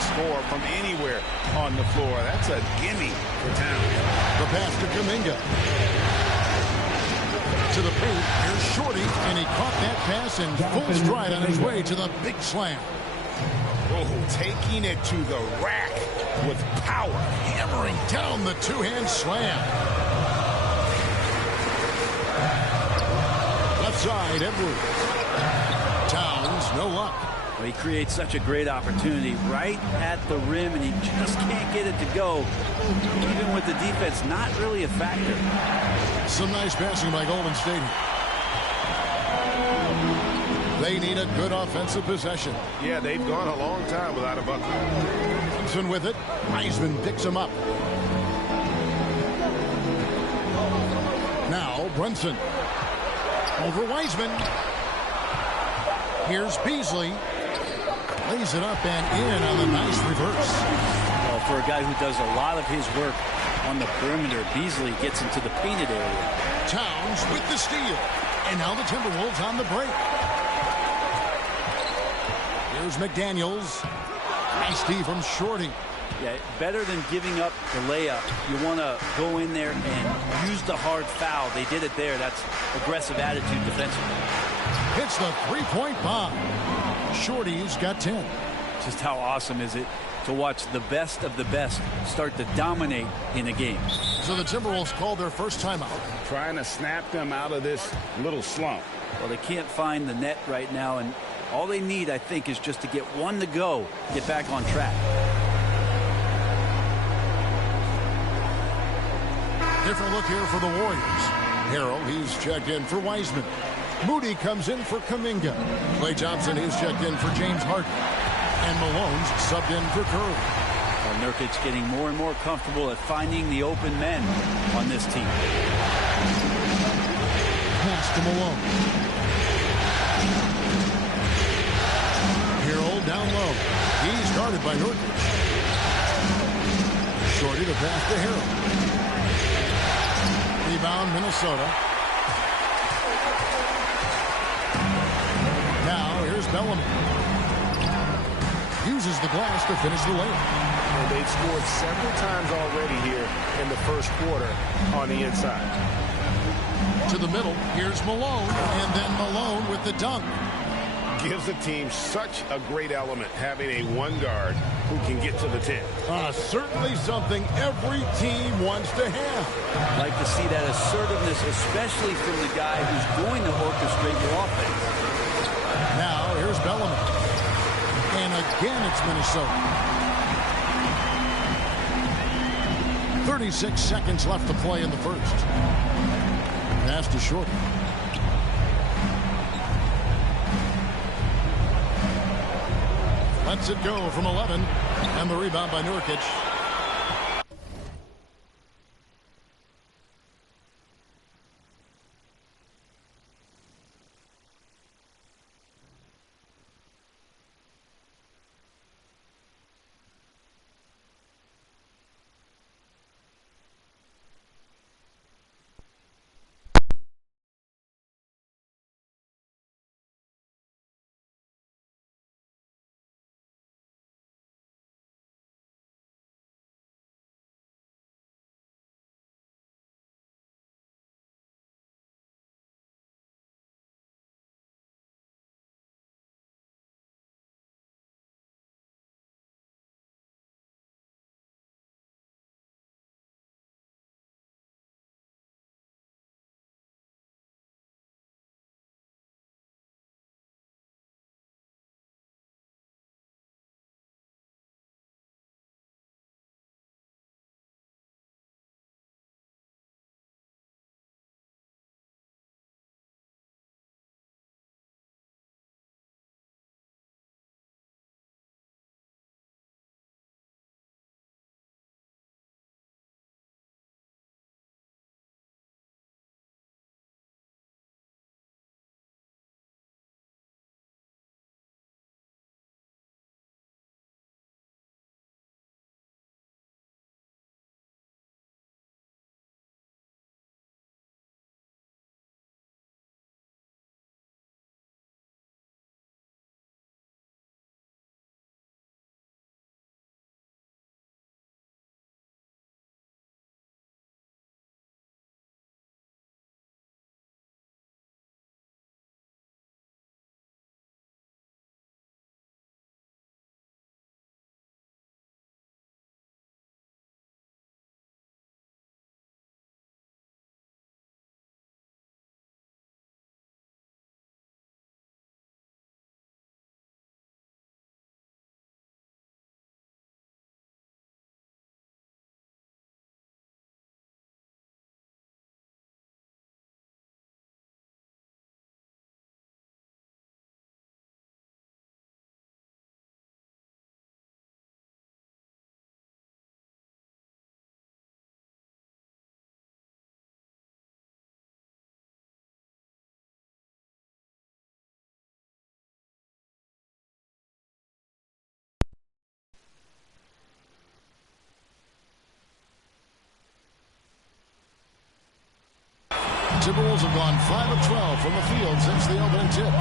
score from anywhere on the floor. That's a gimme for Towns. The pass to Kuminga. To the paint. Here's Shorty, and he caught that pass in full stride on his way to the big slam. Oh, taking it to the rack with power. Hammering down the two-hand slam. Left side, Edwards. Towns, no luck. Well, he creates such a great opportunity right at the rim, and he just can't get it to go. Even with the defense not really a factor. Some nice passing by Golden State. They need a good offensive possession. Yeah, they've gone a long time without a bucket. Brunson with it. Wiseman picks him up. Now Brunson. Over Wiseman. Here's Beasley. Lays it up and in on the nice reverse. Well, for a guy who does a lot of his work on the perimeter, Beasley gets into the painted area. Towns with the steal. And now the Timberwolves on the break. Here's McDaniels. Nice D from Shorty. Yeah, better than giving up the layup. You want to go in there and use the hard foul. They did it there. That's aggressive attitude defensively. Hits the three-point bomb. Shorty's got 10. Just how awesome is it to watch the best of the best start to dominate in a game. So the Timberwolves called their first timeout. Trying to snap them out of this little slump. Well, they can't find the net right now, and all they need, I think, is just to get one to go, get back on track. Different look here for the Warriors. Harrell, he's checked in for Wiseman. Moody comes in for Kuminga. Klay Thompson, he's checked in for James Harden. And Malone's subbed in for Curry. Well, Nurkic getting more and more comfortable at finding the open men on this team. Pass to Malone. Harrell down low. He's guarded by Nurkic. Shorty to pass to Harrell. Rebound, Minnesota. Now here's Bellamy. Uses the glass to finish the layup. And they've scored several times already here in the first quarter on the inside. To the middle, here's Malone, and then Malone with the dunk. Gives the team such a great element having a one guard who can get to the 10. Certainly something every team wants to have. Like to see that assertiveness, especially from the guy who's going to orchestrate your offense. Now here's Bellamy. And again it's Minnesota. 36 seconds left to play in the first. Pass to Shorty. Lets it go from 11. And the rebound by Nurkic. Timberwolves have gone 5 of 12 from the field since the opening tip.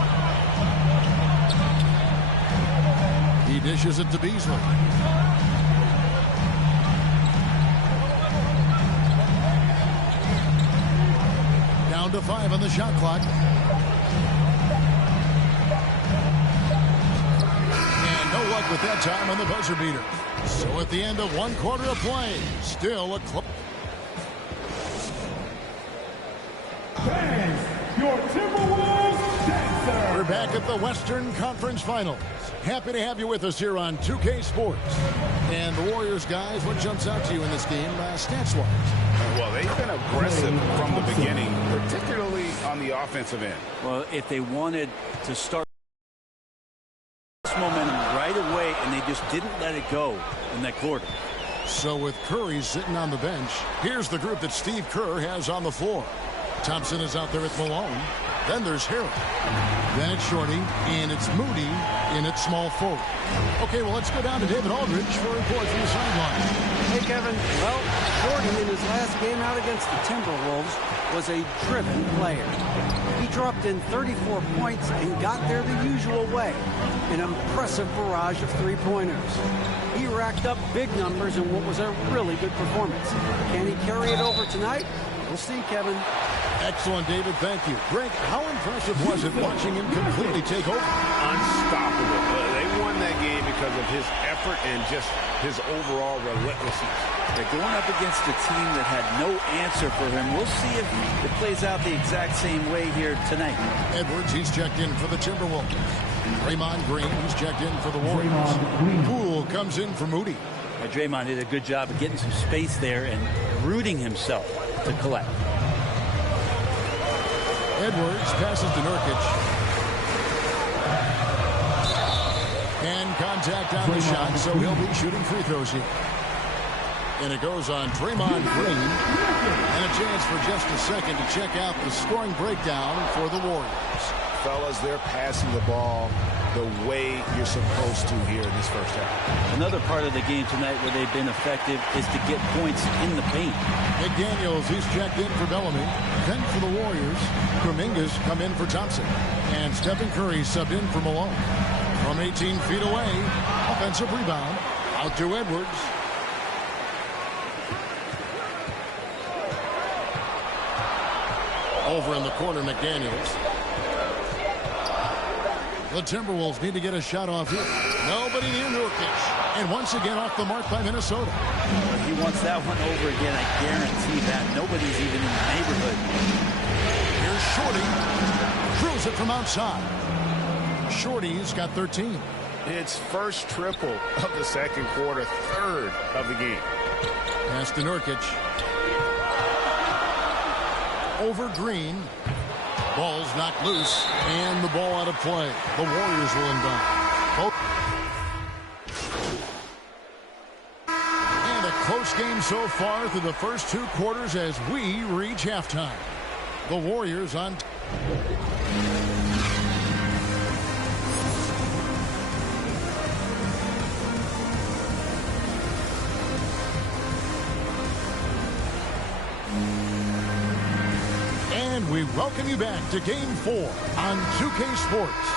He dishes it to Beasley. Down to 5 on the shot clock. And no luck with that time on the buzzer beater. So at the end of one quarter of play, still a close. Your Timberwolves dancer. We're back at the Western Conference Finals. Happy to have you with us here on 2K Sports. And the Warriors, guys, what jumps out to you in this game, stats-wise? Well, they've been aggressive from the beginning, particularly on the offensive end. Well, if they wanted to start this momentum right away, and they just didn't let it go in that quarter. So with Curry sitting on the bench, here's the group that Steve Kerr has on the floor. Thompson is out there with Malone. Then there's Harrell. Then it's Shorty, and it's Moody in at small forward. Okay, well, let's go down to David Aldridge for a report from the sideline. Hey, Kevin. Well, Shorty in his last game out against the Timberwolves was a driven player. He dropped in 34 points and got there the usual way, an impressive barrage of three-pointers. He racked up big numbers in what was a really good performance. Can he carry it over tonight? We'll see, Kevin. Excellent, David. Thank you. Greg, how impressive was it watching him completely take over? Unstoppable. They won that game because of his effort and just his overall relentlessness. They're going up against a team that had no answer for him. We'll see if it plays out the exact same way here tonight. Edwards, he's checked in for the Timberwolves. Draymond Green, he's checked in for the Warriors. Poole comes in for Moody. Draymond did a good job of getting some space there and rooting himself to collect. Edwards passes to Nurkic. And contact on the shot, so he'll be shooting free throws here. And it goes on Draymond Green. And a chance for just a second to check out the scoring breakdown for the Warriors. Fellas, they're passing the ball the way you're supposed to here in this first half. Another part of the game tonight where they've been effective is to get points in the paint. McDaniels, he's checked in for Bellamy. Then for the Warriors, Kuminga's come in for Thompson. And Stephen Curry subbed in for Malone. From 18 feet away, offensive rebound, out to Edwards. Over in the corner, McDaniels. The Timberwolves need to get a shot off here. Nobody near Nurkic. And once again off the mark by Minnesota. He wants that one over again, I guarantee that. Nobody's even in the neighborhood. Here's Shorty. Throws it from outside. Shorty's got 13. It's first triple of the second quarter, third of the game. Pass to Nurkic. Over Green. Ball's knocked loose, and the ball out of play. The Warriors will inbound. And a close game so far through the first two quarters as we reach halftime. The Warriors on. We welcome you back to Game 4 on 2K Sports.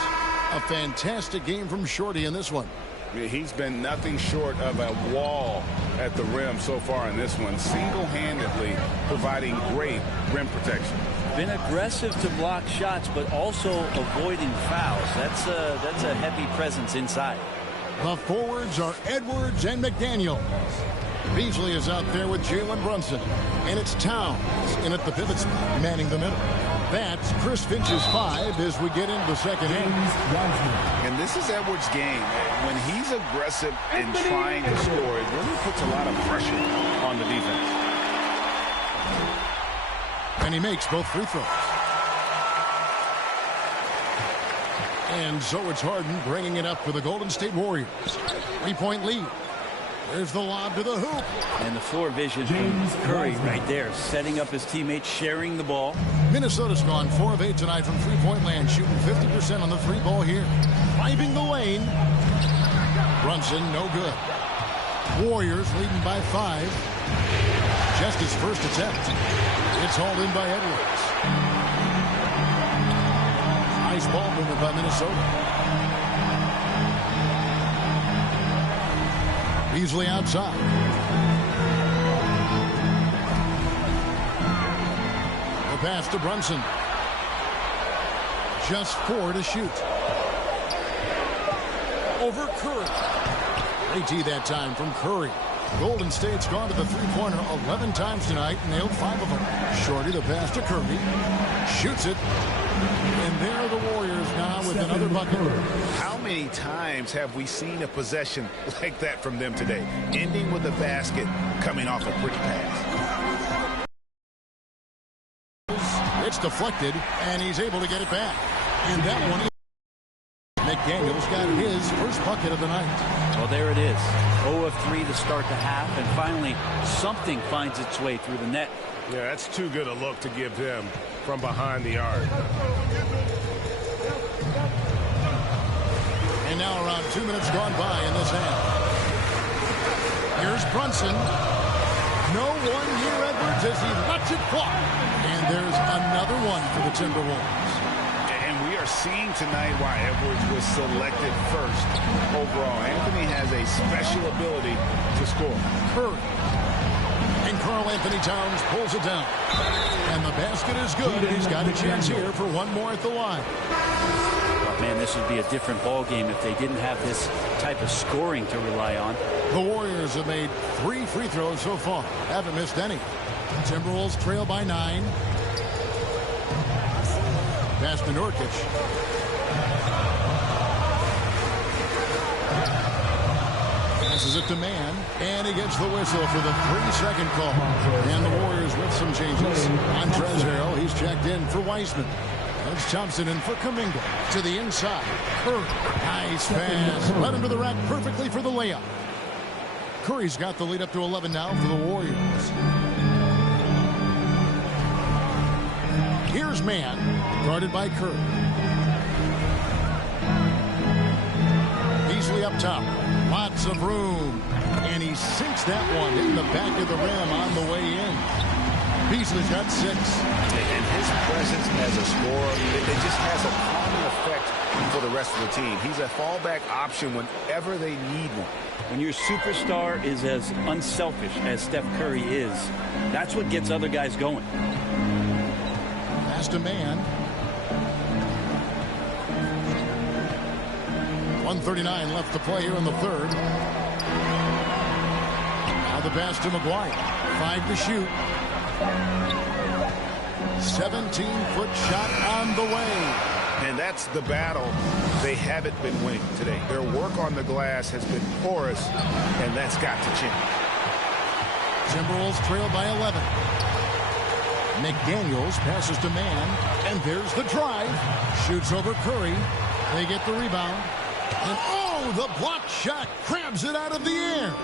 A fantastic game from Shorty in this one. He's been nothing short of a wall at the rim so far in this one, single-handedly providing great rim protection. Been aggressive to block shots, but also avoiding fouls. That's a heavy presence inside. The forwards are Edwards and McDaniel. Beasley is out there with Jalen Brunson. And it's Towns in at the pivot spot, manning the middle. That's Chris Finch's 5 as we get into the second half. And this is Edwards' game. When he's aggressive and trying to score, it really puts a lot of pressure on the defense. And he makes both free throws. And so it's Harden bringing it up for the Golden State Warriors. 3-point lead. There's the lob to the hoop. And the floor vision from Curry right there, setting up his teammates, sharing the ball. Minnesota's gone 4 of 8 tonight from three-point land, shooting 50% on the three ball here. Driving the lane. Brunson, no good. Warriors leading by 5. Just his first attempt. It's hauled in by Edwards. Nice ball movement by Minnesota. Beasley outside. The pass to Brunson. Just 4 to shoot. Over Curry. They tee that time from Curry. Golden State's gone to the three-pointer 11 times tonight, nailed 5 of them. Shorty, the pass to Curry. Shoots it. And there are the Warriors now with another bucket. How many times have we seen a possession like that from them today? Ending with a basket, coming off a pretty pass. It's deflected, and he's able to get it back. And that one, McDaniel's got his first bucket of the night. Well, there it is. 0 of 3 to start the half, and finally something finds its way through the net. Yeah, that's too good a look to give him from behind the arc. And now around 2 minutes gone by in this half. Here's Brunson. No one near Edwards as he lets it fly. And there's another one for the Timberwolves. We are seeing tonight why Edwards was selected first overall. Anthony has a special ability to score. Curry. And Karl-Anthony Towns pulls it down. And the basket is good, and he's got a chance here for one more at the line. Man, this would be a different ball game if they didn't have this type of scoring to rely on. The Warriors have made 3 free throws so far. Haven't missed any. Timberwolves trail by 9. Pass to Nurkic. Passes it to Mann, and he gets the whistle for the 3-second call. And the Warriors with some changes. Montrezl Harrell, he's checked in for Wiseman. That's Thompson in for Kuminga. To the inside. Curry. Nice pass. Led him to the rack perfectly for the layup. Curry's got the lead up to 11 now for the Warriors. Here's Mann, guarded by Curry. Beasley up top. Lots of room. And he sinks that one in the back of the rim on the way in. Beasley's got 6. And his presence as a scorer, it just has a calming effect for the rest of the team. He's a fallback option whenever they need one. When your superstar is as unselfish as Steph Curry is, that's what gets other guys going. Pass to Mann. 1:39 left to play here in the third. Now the pass to McGuire. 5 to shoot. 17-foot shot on the way. And that's the battle they haven't been winning today. Their work on the glass has been porous, and that's got to change. Timberwolves trail by 11. McDaniels passes to Mann, and there's the drive. Shoots over Curry. They get the rebound. And oh, the block shot crabs it out of the air.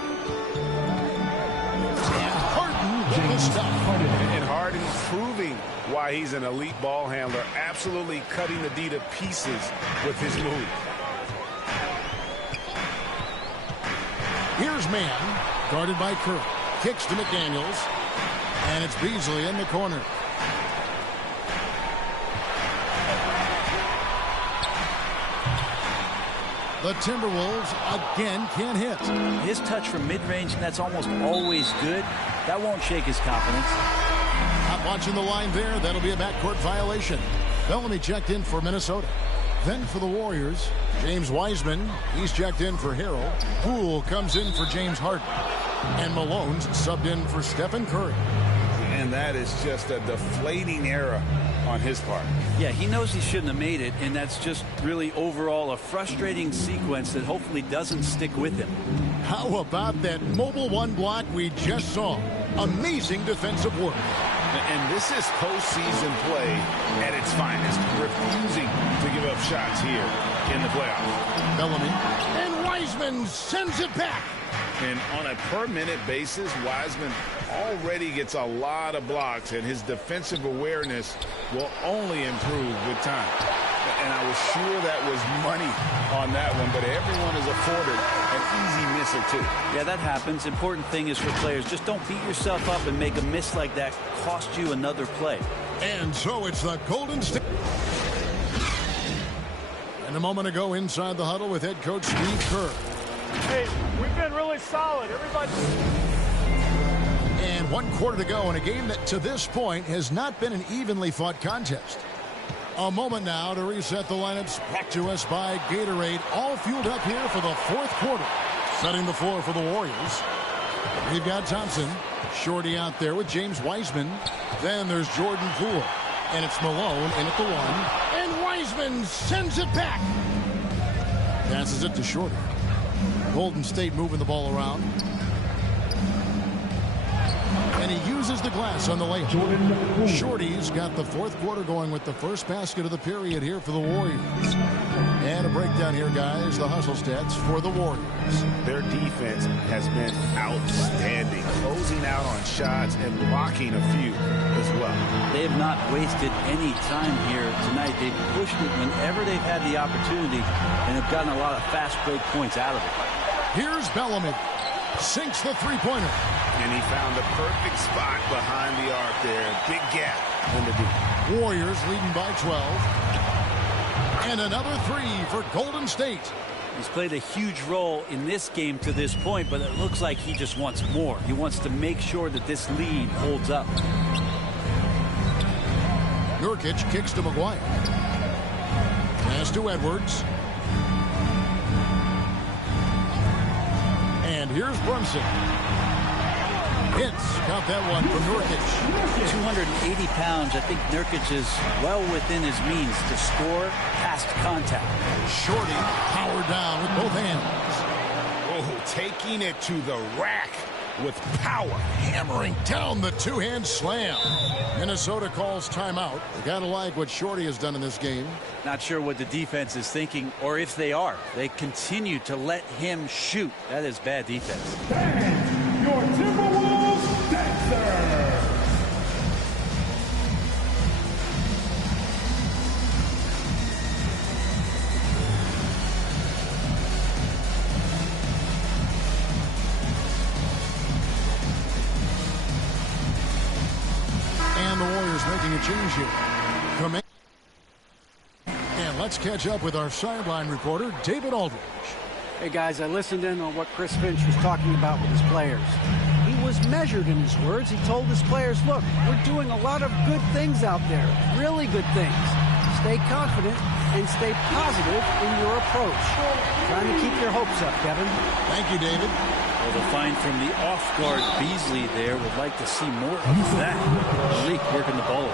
And Harden with the stop. And Harden proving why he's an elite ball handler, absolutely cutting the D to pieces with his move. Here's Mann, guarded by Curry. Kicks to McDaniels. And it's Beasley in the corner. The Timberwolves again can't hit. His touch from mid-range, and that's almost always good. That won't shake his confidence. Not watching the line there. That'll be a backcourt violation. Bellamy checked in for Minnesota. Then for the Warriors, James Wiseman. He's checked in for Harrell. Poole comes in for James Harden. And Malone's subbed in for Stephen Curry. And that is just a deflating error on his part. Yeah, he knows he shouldn't have made it, and that's just really overall a frustrating sequence that hopefully doesn't stick with him. How about that mobile one block we just saw? Amazing defensive work. And this is postseason play at its finest, refusing to give up shots here in the playoffs. Bellamy. And Wiseman sends it back. And on a per-minute basis, Wiseman already gets a lot of blocks, and his defensive awareness will only improve with time. And I was sure that was money on that one, but everyone is afforded an easy miss or two. Yeah, that happens. Important thing is for players, just don't beat yourself up and make a miss like that cost you another play. And so it's the Golden State. And a moment ago inside the huddle with head coach Steve Kerr. Hey, we've been really solid. Everybody. And 1 quarter to go in a game that to this point has not been an evenly fought contest. A moment now to reset the lineups, brought to us by Gatorade, all fueled up here for the 4th quarter. Setting the floor for the Warriors. We've got Thompson, Shorty out there with James Wiseman. Then there's Jordan Poole. And it's Malone in at the 1. And Wiseman sends it back. Passes it to Shorty. Golden State moving the ball around. And he uses the glass on the layup. Shorty's got the 4th quarter going with the first basket of the period here for the Warriors. And a breakdown here, guys, the hustle stats for the Warriors. Their defense has been outstanding, closing out on shots and blocking a few as well. They have not wasted any time here tonight. They've pushed it whenever they've had the opportunity and have gotten a lot of fast break points out of it. Here's Bellamy. Sinks the three-pointer. And he found the perfect spot behind the arc there. Big gap in the deep. Warriors leading by 12. And another 3 for Golden State. He's played a huge role in this game to this point, but it looks like he just wants more. He wants to make sure that this lead holds up. Nurkic kicks to McGuire. Pass to Edwards. And here's Brunson. Hits. Got that one from Nurkic. 280 pounds. I think Nurkic is well within his means to score past contact. Shorty powered down with both hands. Oh, taking it to the rack with power. Hammering down the two-hand slam. Minnesota calls timeout. You gotta like what Shorty has done in this game. Not sure what the defense is thinking, or if they are. They continue to let him shoot. That is bad defense. And your Timberwolves dancer. And the Warriors making a change here. And let's catch up with our sideline reporter, David Aldridge. Hey, guys, I listened in on what Chris Finch was talking about with his players. He was measured in his words. He told his players, look, we're doing a lot of good things out there, really good things. Stay confident and stay positive in your approach. Trying to keep your hopes up, Kevin. Thank you, David. Well, the find from the off-guard Beasley there would like to see more of that. Malik working the ball.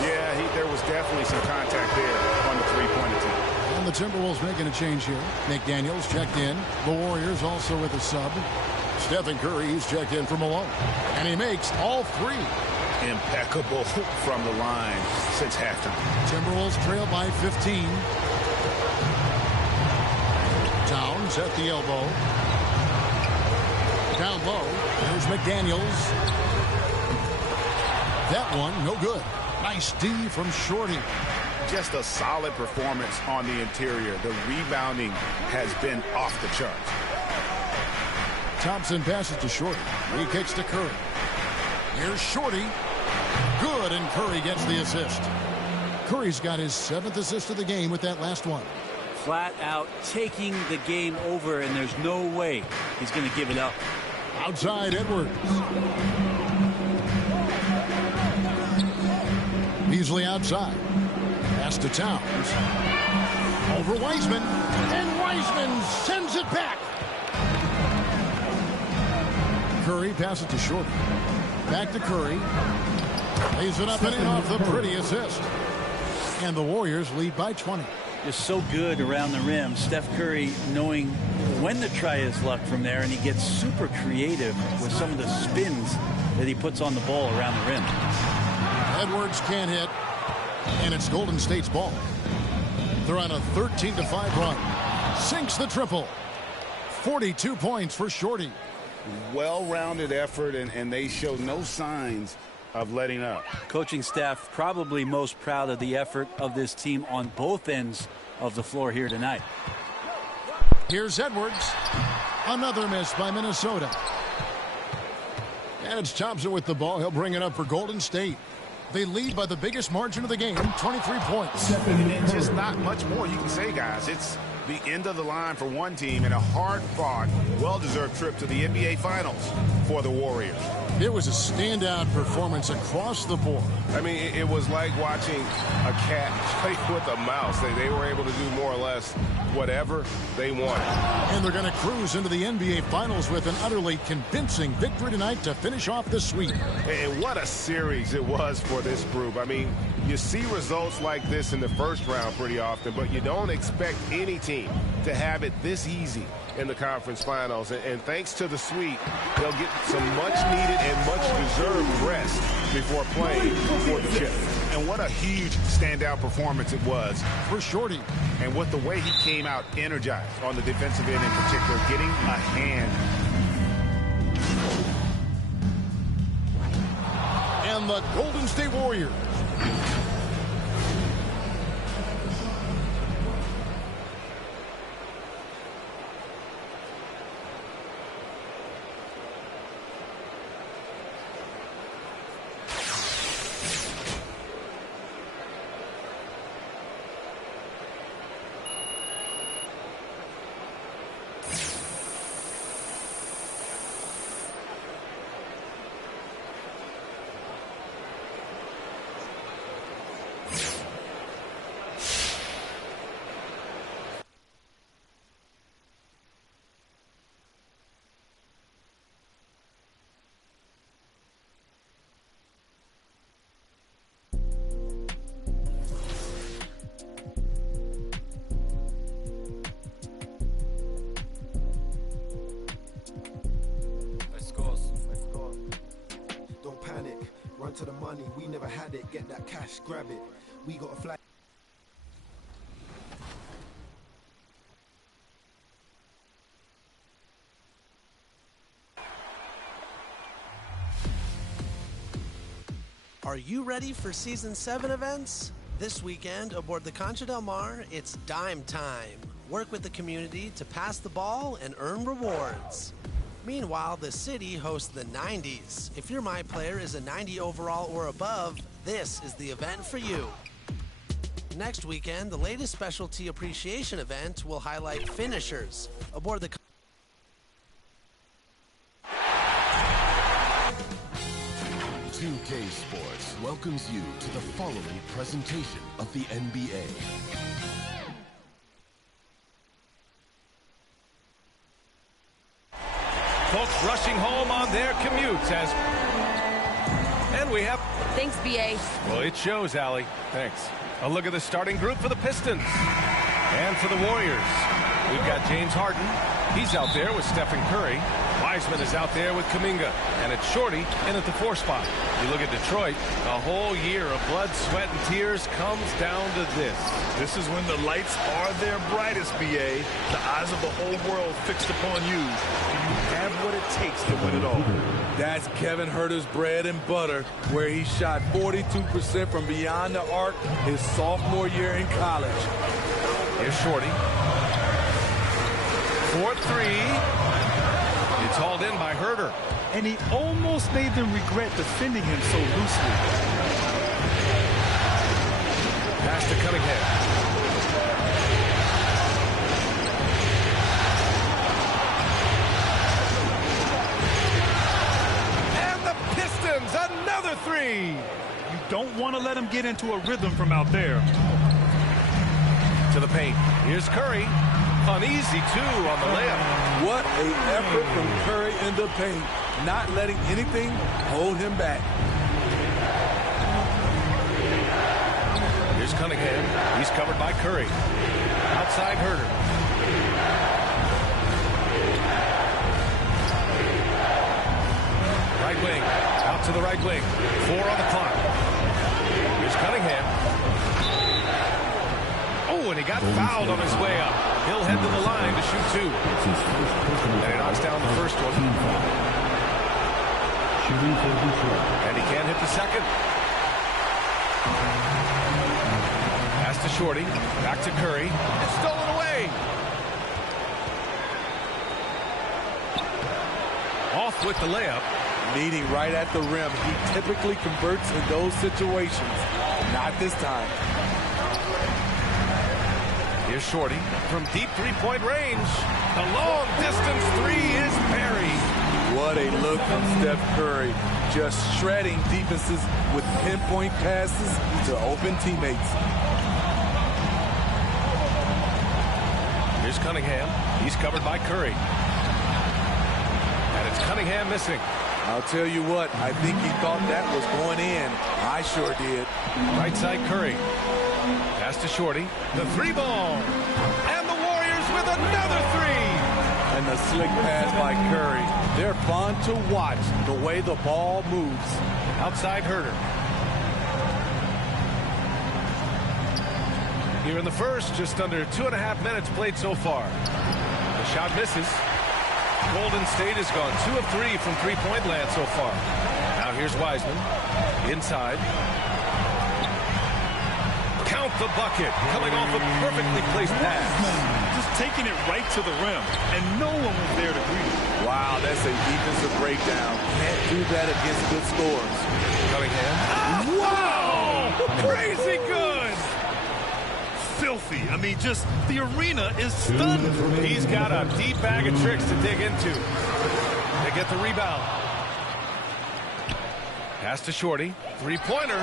Yeah, there was definitely some contact there on the three-point attempt. And the Timberwolves making a change here. McDaniels checked in. The Warriors also with a sub. Stephen Curry, he's checked in for Malone. And he makes all 3. Impeccable from the line since halftime. Timberwolves trail by 15. Towns at the elbow. Down low. There's McDaniels. That one, no good. Nice D from Shorty. Just a solid performance on the interior. The rebounding has been off the charts. Thompson passes to Shorty. He kicks to Curry. Here's Shorty. Good, and Curry gets the assist. Curry's got his 7th assist of the game with that last one. Flat out taking the game over, and there's no way he's going to give it up. Outside Edwards. Beasley outside. Pass to Towns. Over Wiseman. And Wiseman sends it back. Curry passes to Shorty. Back to Curry. Lays it up and in off the pretty assist. And the Warriors lead by 20. Just so good around the rim. Steph Curry knowing when to try his luck from there, and he gets super creative with some of the spins that he puts on the ball around the rim. Edwards can't hit, and it's Golden State's ball. They're on a 13-5 run. Sinks the triple. 42 points for Shorty. Well-rounded effort, and they show no signs of letting up. Coaching staff probably most proud of the effort of this team on both ends of the floor here tonight. Here's Edwards. Another miss by Minnesota. And it's Thompson with the ball. He'll bring it up for Golden State. They lead by the biggest margin of the game, 23 points. And just not much more you can say, guys. It's the end of the line for one team and a hard-fought, well-deserved trip to the NBA Finals for the Warriors. It was a standout performance across the board. I mean, it was like watching a cat play with a mouse. They were able to do more or less whatever they wanted. And they're going to cruise into the NBA Finals with an utterly convincing victory tonight to finish off the sweep. And what a series it was for this group. I mean, you see results like this in the first round pretty often, but you don't expect any team to have it this easy in the conference finals. And thanks to the sweep, they'll get some much-needed and much-deserved rest before playing for the chip. And what a huge standout performance it was For Shorty. And with the way he came out energized on the defensive end in particular, getting a hand. And the Golden State Warriors. To the money, we never had it. Get that cash, grab it. We got a flag. Are you ready for Season 7 events? This weekend aboard the Concha del Mar, it's dime time. Work with the community to pass the ball and earn rewards. Meanwhile, the city hosts the 90s. If your My Player is a 90 overall or above, this is the event for you. Next weekend, the latest specialty appreciation event will highlight finishers. Aboard the 2K Sports welcomes you to the following presentation of the NBA. Folks rushing home on their commutes and we have... Thanks, BA. Well, it shows, Allie. Thanks. A look at the starting group for the Pistons. And for the Warriors, we've got James Harden. He's out there with Stephen Curry. Wiseman is out there with Kuminga. And it's Shorty in at the 4 spot. You look at Detroit, a whole year of blood, sweat, and tears comes down to this. This is when the lights are their brightest, BA. The eyes of the whole world fixed upon you. You have what it takes to win it all. That's Kevin Huerter's bread and butter, where he shot 42% from beyond the arc his sophomore year in college. Here's Shorty. 4-3. It's hauled in by Huerter. And he almost made them regret defending him so loosely. Pass to Cunningham. And the Pistons, another 3. You don't want to let him get into a rhythm from out there. To the paint. Here's Curry. Uneasy, too, on the layup. What an effort from Curry in the paint. Not letting anything hold him back. Here's Cunningham. He's covered by Curry. Outside Huerter. Right wing. Out to the right wing. 4 on the clock. Here's Cunningham. Oh, and he got fouled on his way up. He'll head to the line to shoot 2. And he knocks down the first one. And he can't hit the second. Pass to Shorty. Back to Curry. It's stolen away. Off with the layup. meaning right at the rim. He typically converts in those situations. Not this time. Here's Shorty from deep three-point range. The long-distance three is buried. What a look from Steph Curry. Just shredding defenses with pinpoint passes to open teammates. Here's Cunningham. He's covered by Curry. And it's Cunningham missing. I'll tell you what, I think he thought that was going in. I sure did. Right side Curry. Pass to Shorty. The three ball. And the Warriors with another three. And the slick pass by Curry. They're fun to watch the way the ball moves. Outside Herter. Here in the first, just under 2.5 minutes played so far. The shot misses. Golden State has gone 2 of 3 from three-point land so far. Now here's Wiseman. Inside. Count the bucket. Coming off a perfectly placed pass. Just taking it right to the rim, and no one was there to greet him. Wow, that's a defensive breakdown. Can't do that against good scores. Cunningham. Wow! Crazy good! Filthy. I mean, just the arena is stunned. He's got a deep bag of tricks to dig into. They get the rebound. Pass to Shorty. Three-pointer.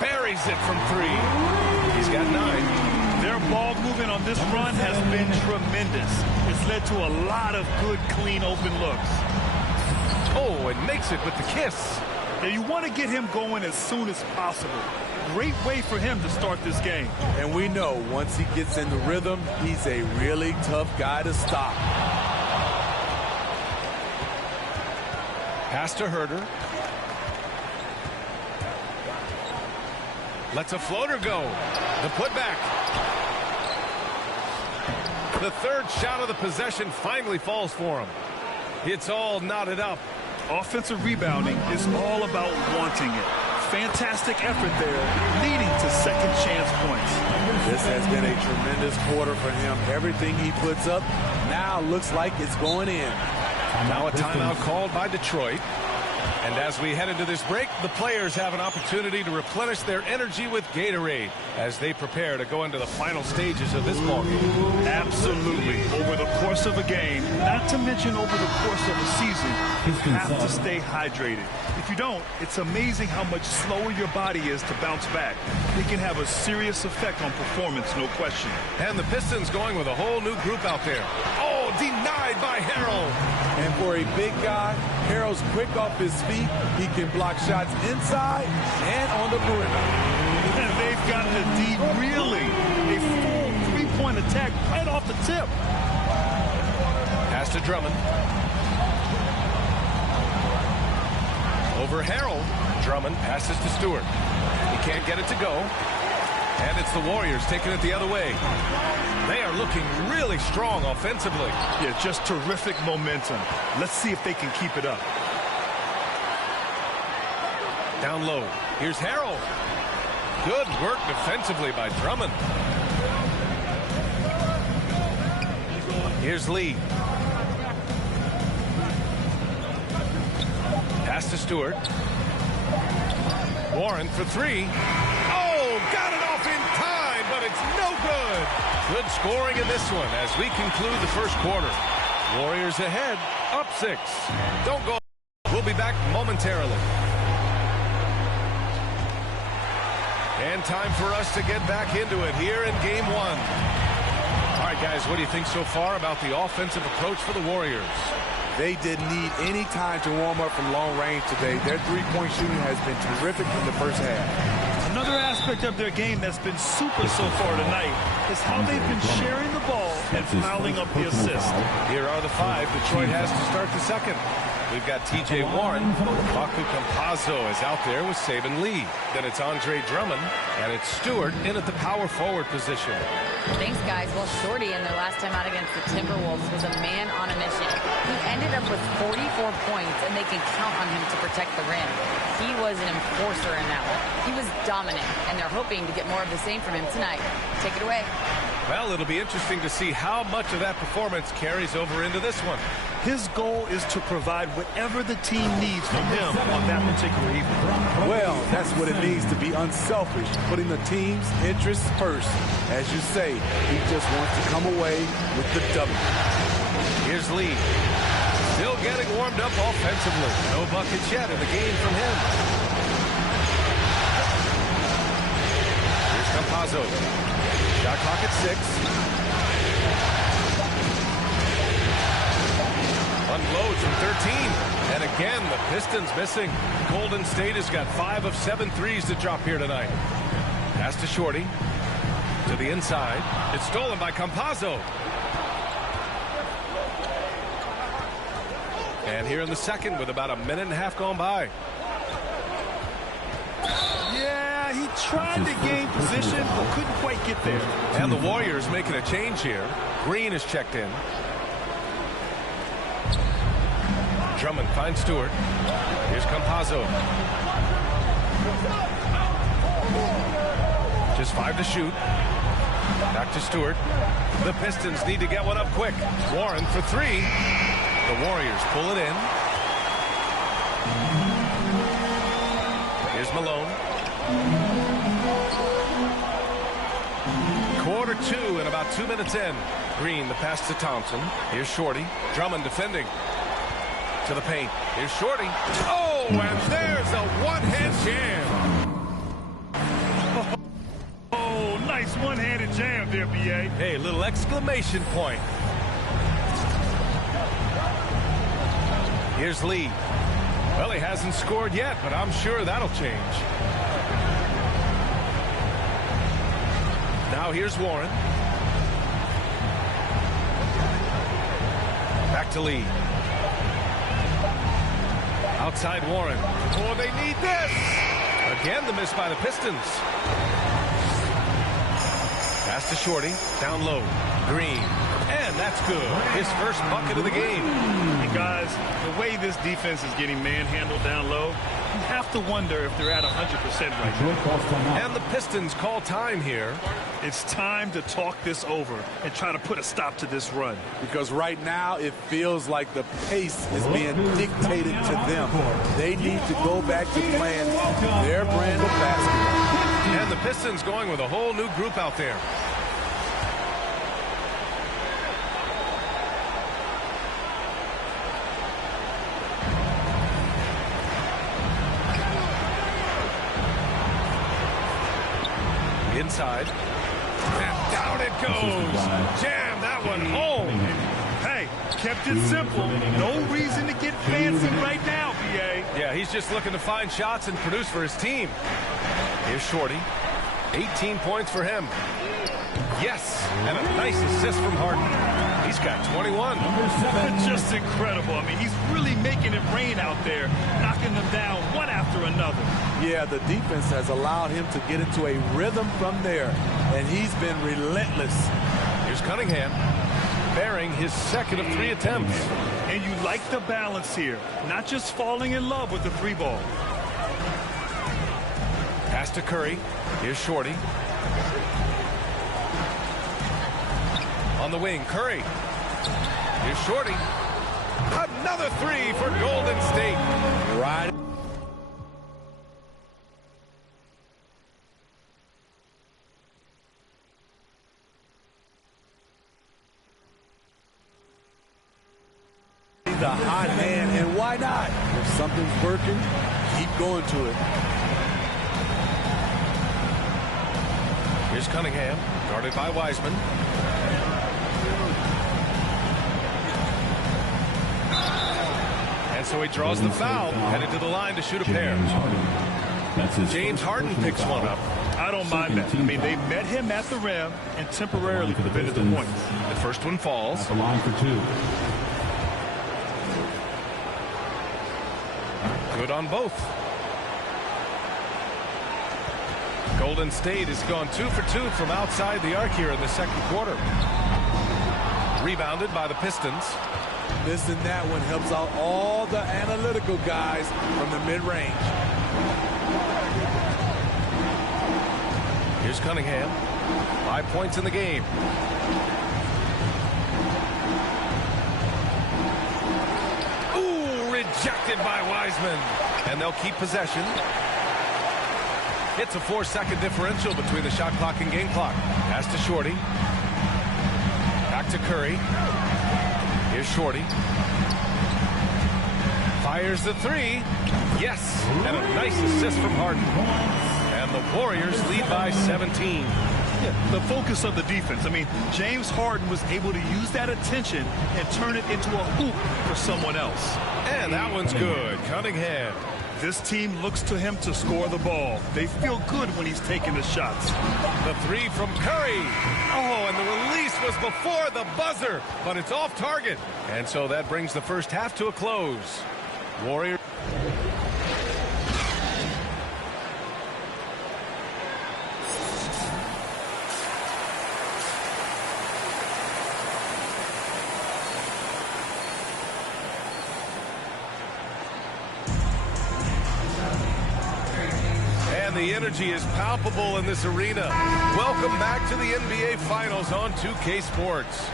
Buries it from 3. He's got 9. Their ball movement on this run has been tremendous. It's led to a lot of good, clean, open looks. Oh, and makes it with the kiss. Now, you want to get him going as soon as possible. Great way for him to start this game. And we know once he gets in the rhythm, he's a really tough guy to stop. Pass to Herter. Lets a floater go. The putback. The third shot of the possession finally falls for him. It's all knotted up. Offensive rebounding is all about wanting it. Fantastic effort there, leading to second chance points. This has been a tremendous quarter for him. Everything he puts up now looks like it's going in. Now a timeout called by Detroit. And as we head into this break, the players have an opportunity to replenish their energy with Gatorade as they prepare to go into the final stages of this ballgame. Absolutely. Over the course of a game, not to mention over the course of a season, you have to stay hydrated. If you don't, it's amazing how much slower your body is to bounce back. It can have a serious effect on performance, no question. And the Pistons going with a whole new group out there. Oh, denied by Harrell. And for a big guy, Harrell's quick off his feet. He can block shots inside and on the perimeter. And they've got the D reeling. A full three-point attack right off the tip. Pass to Drummond. Over Harrell. Drummond passes to Stewart. He can't get it to go. And it's the Warriors taking it the other way. They are looking really strong offensively. Yeah, just terrific momentum. Let's see if they can keep it up. Down low. Here's Harrell. Good work defensively by Drummond. Here's Lee. Pass to Stewart. Warren for 3. Oh, got it off in time, but it's no good. Good scoring in this one as we conclude the first quarter. Warriors ahead, up 6. Don't go. We'll be back momentarily. And time for us to get back into it here in Game 1. All right, guys, what do you think so far about the offensive approach for the Warriors? They didn't need any time to warm up from long range today. Their three-point shooting has been terrific in the first half. Another aspect of their game that's been super so far tonight is how they've been sharing the ball and piling up the assists. Here are the 5 Detroit has to start the second. We've got T.J. Warren. Facu Campazzo is out there with Saban Lee. Then it's Andre Drummond, and it's Stewart in at the power forward position. Thanks, guys. Well, Shorty in their last time out against the Timberwolves was a man on a mission. He ended up with 44 points, and they can count on him to protect the rim. He was an enforcer in that one. He was dominant, and they're hoping to get more of the same from him tonight. Take it away. Well, it'll be interesting to see how much of that performance carries over into this one. His goal is to provide whatever the team needs from him on that particular evening. Well, that's what it means to be unselfish, putting the team's interests first. As you say, he just wants to come away with the W. Here's Lee. Still getting warmed up offensively. No buckets yet in the game from him. Here's Campazzo. Shot clock at 6. Unloads from 13. And again, the Pistons missing. Golden State has got 5 of 7 threes to drop here tonight. Pass to Shorty. To the inside. It's stolen by Campazzo. And here in the second with about a minute and a half gone by. Yeah, he tried to gain position, but couldn't quite get there. And the Warriors making a change here. Green is checked in. Drummond finds Stewart. Here's Campazzo. Just 5 to shoot. Back to Stewart. The Pistons need to get one up quick. Warren for 3. The Warriors pull it in. Here's Malone. Quarter 2 and about 2 minutes in. Green, the pass to Thompson. Here's Shorty. Drummond defending. To the paint. Here's Shorty. Oh, and there's a one-hand jam. Oh, nice one-handed jam there, B.A. Hey, little exclamation point. Here's Lee. Well, he hasn't scored yet, but I'm sure that'll change. Now here's Warren. Back to Lee. Outside Warren. Oh, they need this. Again, the miss by the Pistons. Pass to Shorty. Down low. Green. And that's good. His first bucket of the game. And guys, the way this defense is getting manhandled down low, you have to wonder if they're at 100% right now. And the Pistons call time here. It's time to talk this over and try to put a stop to this run. Because right now it feels like the pace is being dictated to them. They need to go back to playing their brand of basketball. And the Pistons going with a whole new group out there. Inside. And down it goes. Jam that one home. Hey, kept it simple. No reason to get fancy right now, B.A. Yeah, he's just looking to find shots and produce for his team. Here's Shorty. 18 points for him. Yes, and a nice assist from Harden. He's got 21. Just incredible. I mean, he's really making it rain out there, knocking them down one after another. Yeah, the defense has allowed him to get into a rhythm from there, and he's been relentless. Here's Cunningham, bearing his second of 3 attempts. And you like the balance here, not just falling in love with the 3 ball. Pass to Curry. Here's Shorty. On the wing, Curry. Here's Shorty. Another 3 for Golden State. Right. The hot hand, and why not? If something's working, keep going to it. Here's Cunningham, guarded by Wiseman. And so he draws the foul, headed to the line to shoot a pair. James Harden picks one up. I don't mind that. I mean, they met him at the rim and temporarily prevented the points. The first one falls. At the line for 2. Good on both. Golden State has gone 2 for 2 from outside the arc here in the second quarter. Rebounded by the Pistons. Missing that one helps out all the analytical guys from the mid-range. Here's Cunningham. 5 points in the game. Ooh, rejected by Wiseman. And they'll keep possession. It's a 4-second differential between the shot clock and game clock. Pass to Shorty. Back to Curry. Here's Shorty. Fires the three. Yes, and a nice assist from Harden. And the Warriors lead by 17. Yeah, the focus of the defense. I mean, James Harden was able to use that attention and turn it into a hoop for someone else. And that one's good. Cunningham. This team looks to him to score the ball. They feel good when he's taking the shots. The three from Curry. Oh, and the release was before the buzzer, but it's off target. And so that brings the first half to a close. Warriors. The energy is palpable in this arena. Welcome back to the NBA Finals on 2K Sports.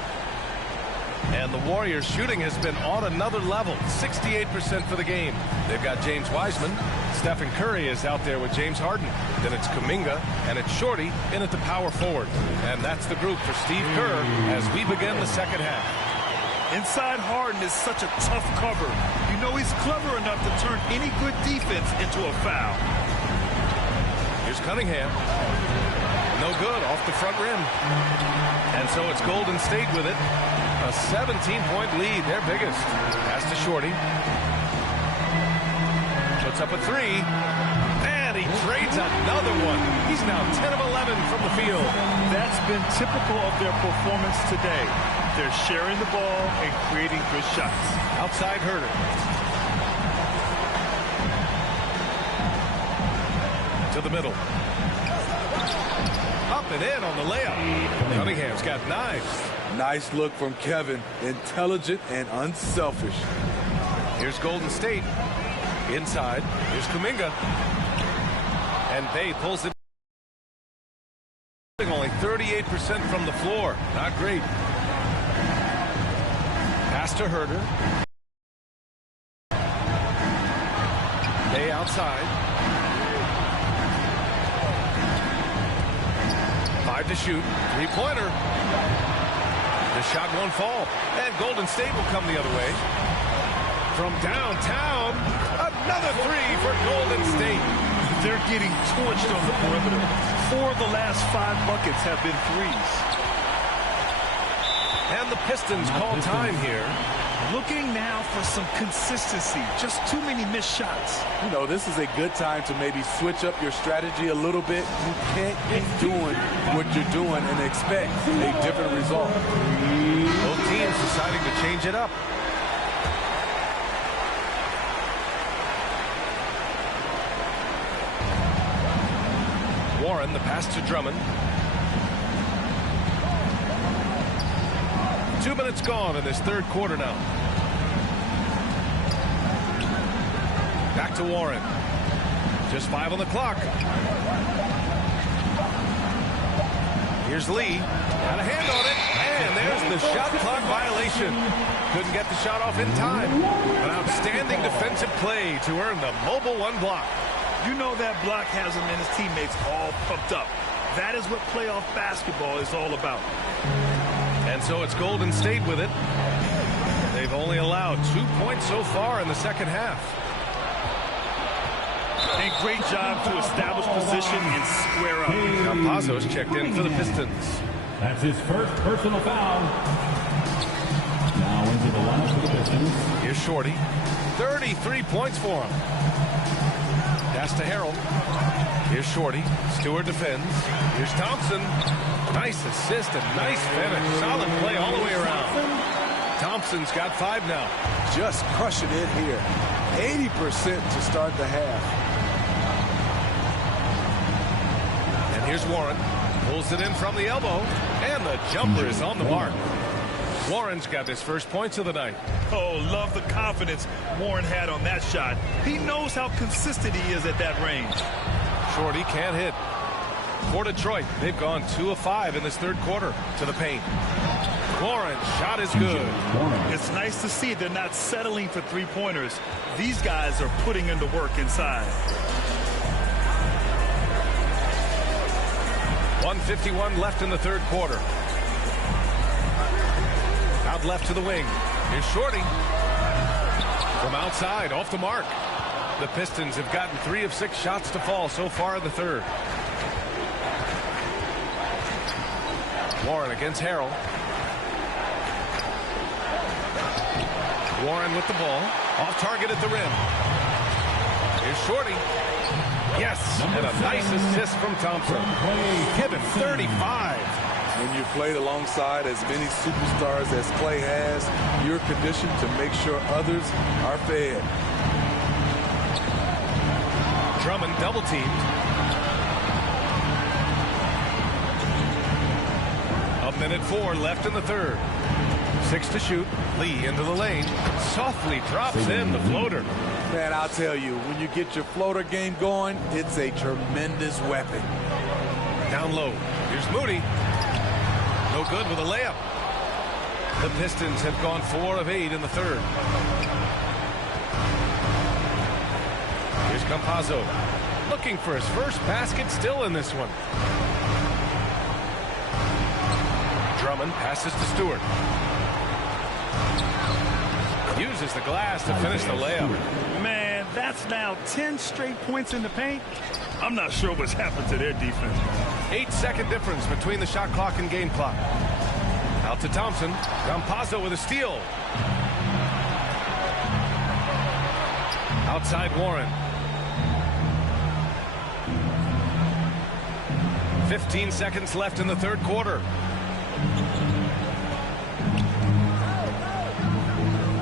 And the Warriors shooting has been on another level, 68% for the game. They've got James Wiseman. Stephen Curry is out there with James Harden. Then it's Kuminga, and it's Shorty in at the power forward. And that's the group for Steve Kerr as we begin the second half. Inside Harden is such a tough cover. You know he's clever enough to turn any good defense into a foul. Here's Cunningham. No good, off the front rim. And so it's Golden State with it. A 17-point lead, their biggest. Pass to Shorty. Puts up a three. And he trades another one. He's now 10 of 11 from the field. That's been typical of their performance today. They're sharing the ball and creating good shots. Outside Herter. To the middle. Up and in on the layup. Cunningham's got knives. Nice look from Kevin. Intelligent and unselfish. Here's Golden State. Inside. Here's Kuminga. And Bay pulls it. Only 38% from the floor. Not great. Pass to Herter. Bay outside. 5 to shoot. Three-pointer. The shot won't fall. And Golden State will come the other way. From downtown, another three for Golden State. They're getting torched on the perimeter. 4 of the last 5 buckets have been threes. And the Pistons call time here. Looking now for some consistency. Just too many missed shots. You know, this is a good time to maybe switch up your strategy a little bit. You can't keep doing what you're doing and expect a different result. Both teams deciding to change it up. Warren, the pass to Drummond. 2 minutes gone in this third quarter now. Back to Warren. Just 5 on the clock. Here's Lee. Got a hand on it. And there's the shot clock violation. Couldn't get the shot off in time. An outstanding defensive play to earn the mobile 1 block. You know that block has him and his teammates all pumped up. That is what playoff basketball is all about. And so it's Golden State with it. They've only allowed 2 points so far in the second half. And great job to establish position and square up. Campazzo's checked in for the Pistons. That's his first personal foul. Now into the lineup for the Pistons. Here's Shorty. 33 points for him. Pass to Harrell. Here's Shorty. Stewart defends. Here's Thompson. Nice assist and nice finish. Solid play all the way around. Thompson's got 5 now. Just crushing it here. 80% to start the half. And here's Warren. Pulls it in from the elbow. And the jumper is on the mark. Warren's got his first points of the night. Oh, love the confidence Warren had on that shot. He knows how consistent he is at that range. Shorty can't hit. For Detroit, they've gone 2 of 5 in this third quarter to the paint. Warren, shot is good. It's nice to see they're not settling for three-pointers. These guys are putting in the work inside. 1:51 left in the third quarter. Out left to the wing. Here's Shorty. From outside, off the mark. The Pistons have gotten 3 of 6 shots to fall so far in the third. Warren against Harrell. Warren with the ball. Off target at the rim. Here's Shorty. Yes, and a nice assist from Thompson. Give him 35. When you played alongside as many superstars as Clay has, you're conditioned to make sure others are fed. Drummond double teamed. A minute 4 left in the third. 6 to shoot. Lee into the lane. Softly drops in the floater. Man, I'll tell you, when you get your floater game going, it's a tremendous weapon. Down low. Here's Moody. No good with a layup. The Pistons have gone 4 of 8 in the third. Here's Campazzo. Looking for his first basket, still in this one. Drummond passes to Stewart. Uses the glass to finish the layup. Man, that's now 10 straight points in the paint. I'm not sure what's happened to their defense. 8-second difference between the shot clock and game clock. Out to Thompson. Campazzo with a steal. Outside Warren. 15 seconds left in the third quarter.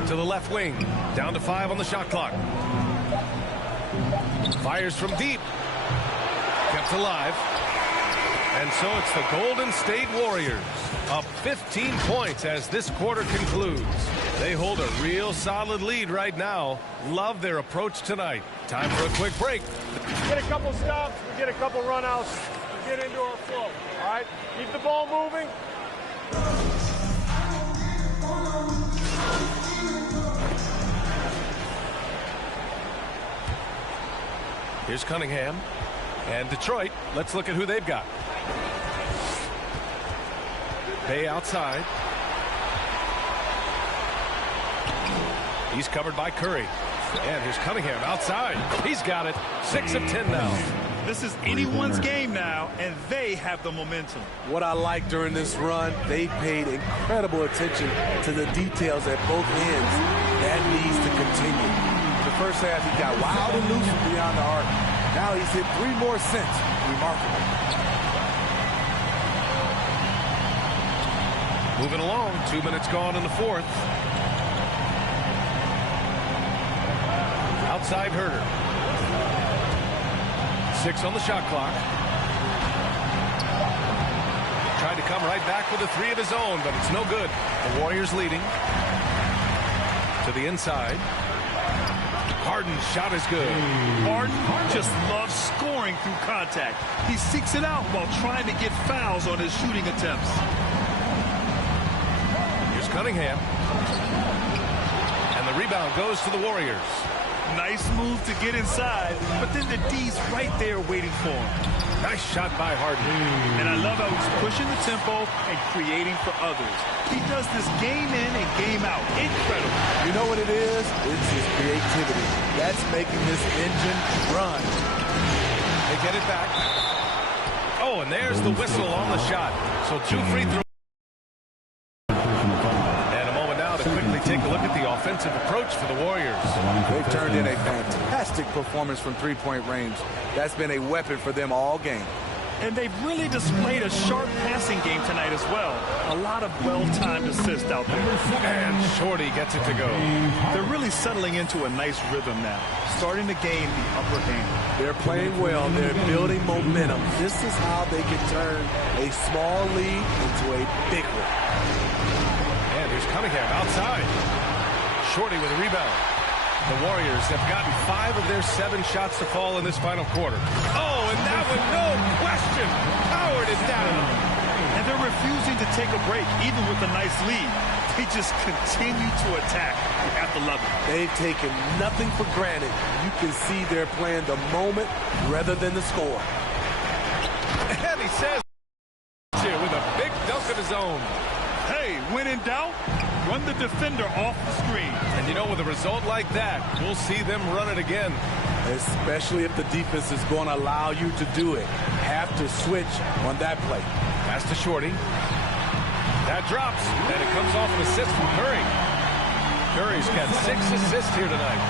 To the left wing. Down to 5 on the shot clock. Fires from deep. Kept alive. And so it's the Golden State Warriors up 15 points as this quarter concludes. They hold a real solid lead right now. Love their approach tonight. Time for a quick break. We get a couple stops, we get a couple runouts, we get into our flow. All right? Keep the ball moving. Here's Cunningham. And Detroit, let's look at who they've got. Bay outside. He's covered by Curry. And here's Cunningham outside. He's got it. 6 of 10 now. This is anyone's game now, and they have the momentum. What I like during this run, they paid incredible attention to the details at both ends. That needs to continue. The first half, he got wild and loose from beyond the arc. Now he's hit 3 more since. Remarkable. Moving along. 2 minutes gone in the fourth. Outside Herter. 6 on the shot clock. Tried to come right back with a 3 of his own, but it's no good. The Warriors leading. To the inside. Harden's shot is good. Harden just loves scoring through contact. He seeks it out while trying to get fouls on his shooting attempts. Here's Cunningham. And the rebound goes to the Warriors. Nice move to get inside, but then the D's right there waiting for him. Nice shot by Harden. And I love how he's pushing the tempo and creating for others. He does this game in and game out. Incredible. You know what it is? It's his creativity. That's making this engine run. They get it back. Oh, and there's the whistle on the shot. So 2 free throws. Quickly take a look at the offensive approach for the Warriors. They've turned in a fantastic performance from three-point range. That's been a weapon for them all game. And they've really displayed a sharp passing game tonight as well. A lot of well-timed assists out there. And Shorty gets it to go. They're really settling into a nice rhythm now, starting to gain the upper hand. They're playing well. They're building momentum. This is how they can turn a small lead into a big one. And here's Cunningham outside. Shorty with a rebound. The Warriors have gotten 5 of their 7 shots to fall in this final quarter. Oh, and that one, no question, powered it down. And they're refusing to take a break, even with a nice lead. They just continue to attack. You have to love it. They've taken nothing for granted. You can see they're playing the moment rather than the score. And he says here with a big dunk of his own. Hey, when in doubt, run the defender off the screen. And you know, with a result like that, we'll see them run it again. Especially if the defense is going to allow you to do it. Have to switch on that play. Pass to Shorty. That drops, and it comes off an assist from Curry. Curry's got 6 assists here tonight.